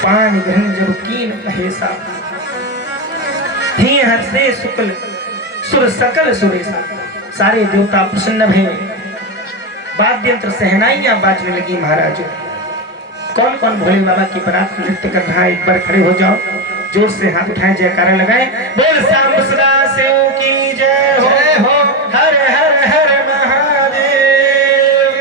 पानी ग्रहण जब कीन महेशा, हर्षे शुक्ल सुर सकल सुरेशा, सारे देवता प्रसन्न भये। वाद्य यंत्र सहनाइयां बाजने लगी। महाराज, कौन कौन भोले बाबा की बारात नृत्य कर रहा है? एक बार खड़े हो जाओ, जोर से हाथ उठाए, जयकारा लगाए, बोल सांब सदा शिव की जय हो। हर हर हर महादेव,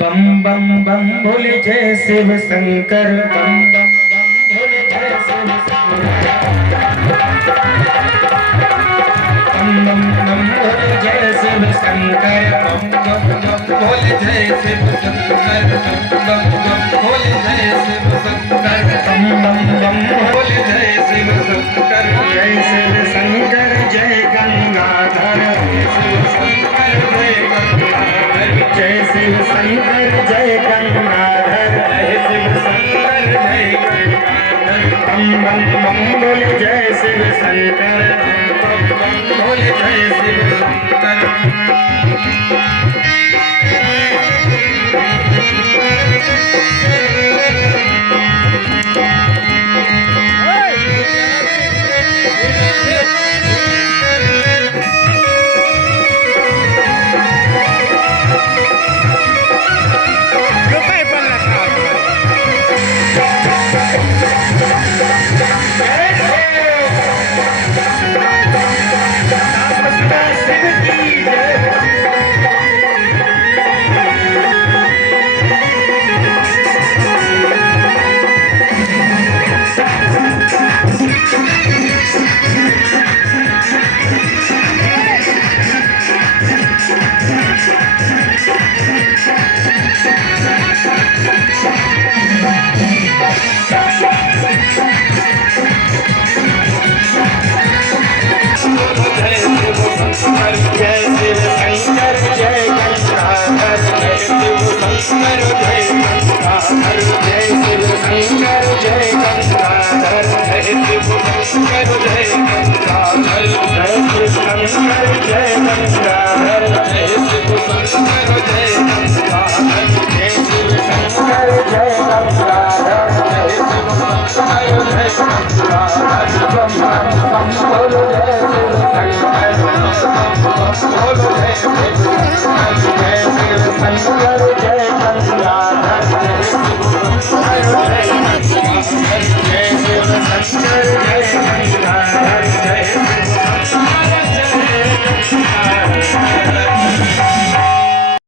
बम बम बम भोले जय शिव शंकर, बम बम बम भोले जय शिव शंकर, बम बम बम भोले जय शिव शंकर, बम बम बम भोले जय शिव शंकर, बम बम भोले जय शिव शंकर, बम बम बम भोले जय शिव शंकर, जय शिव शंकर जय गंगाधर, जय शिव शंकर जय गंगाधर, जय शिव शंकर जय गंगाधर, जय शिव शंकर जय गंगाधर, बम बम बम भोले जय शिव शंकर, बम बम भोले जय शिव शंकर। जय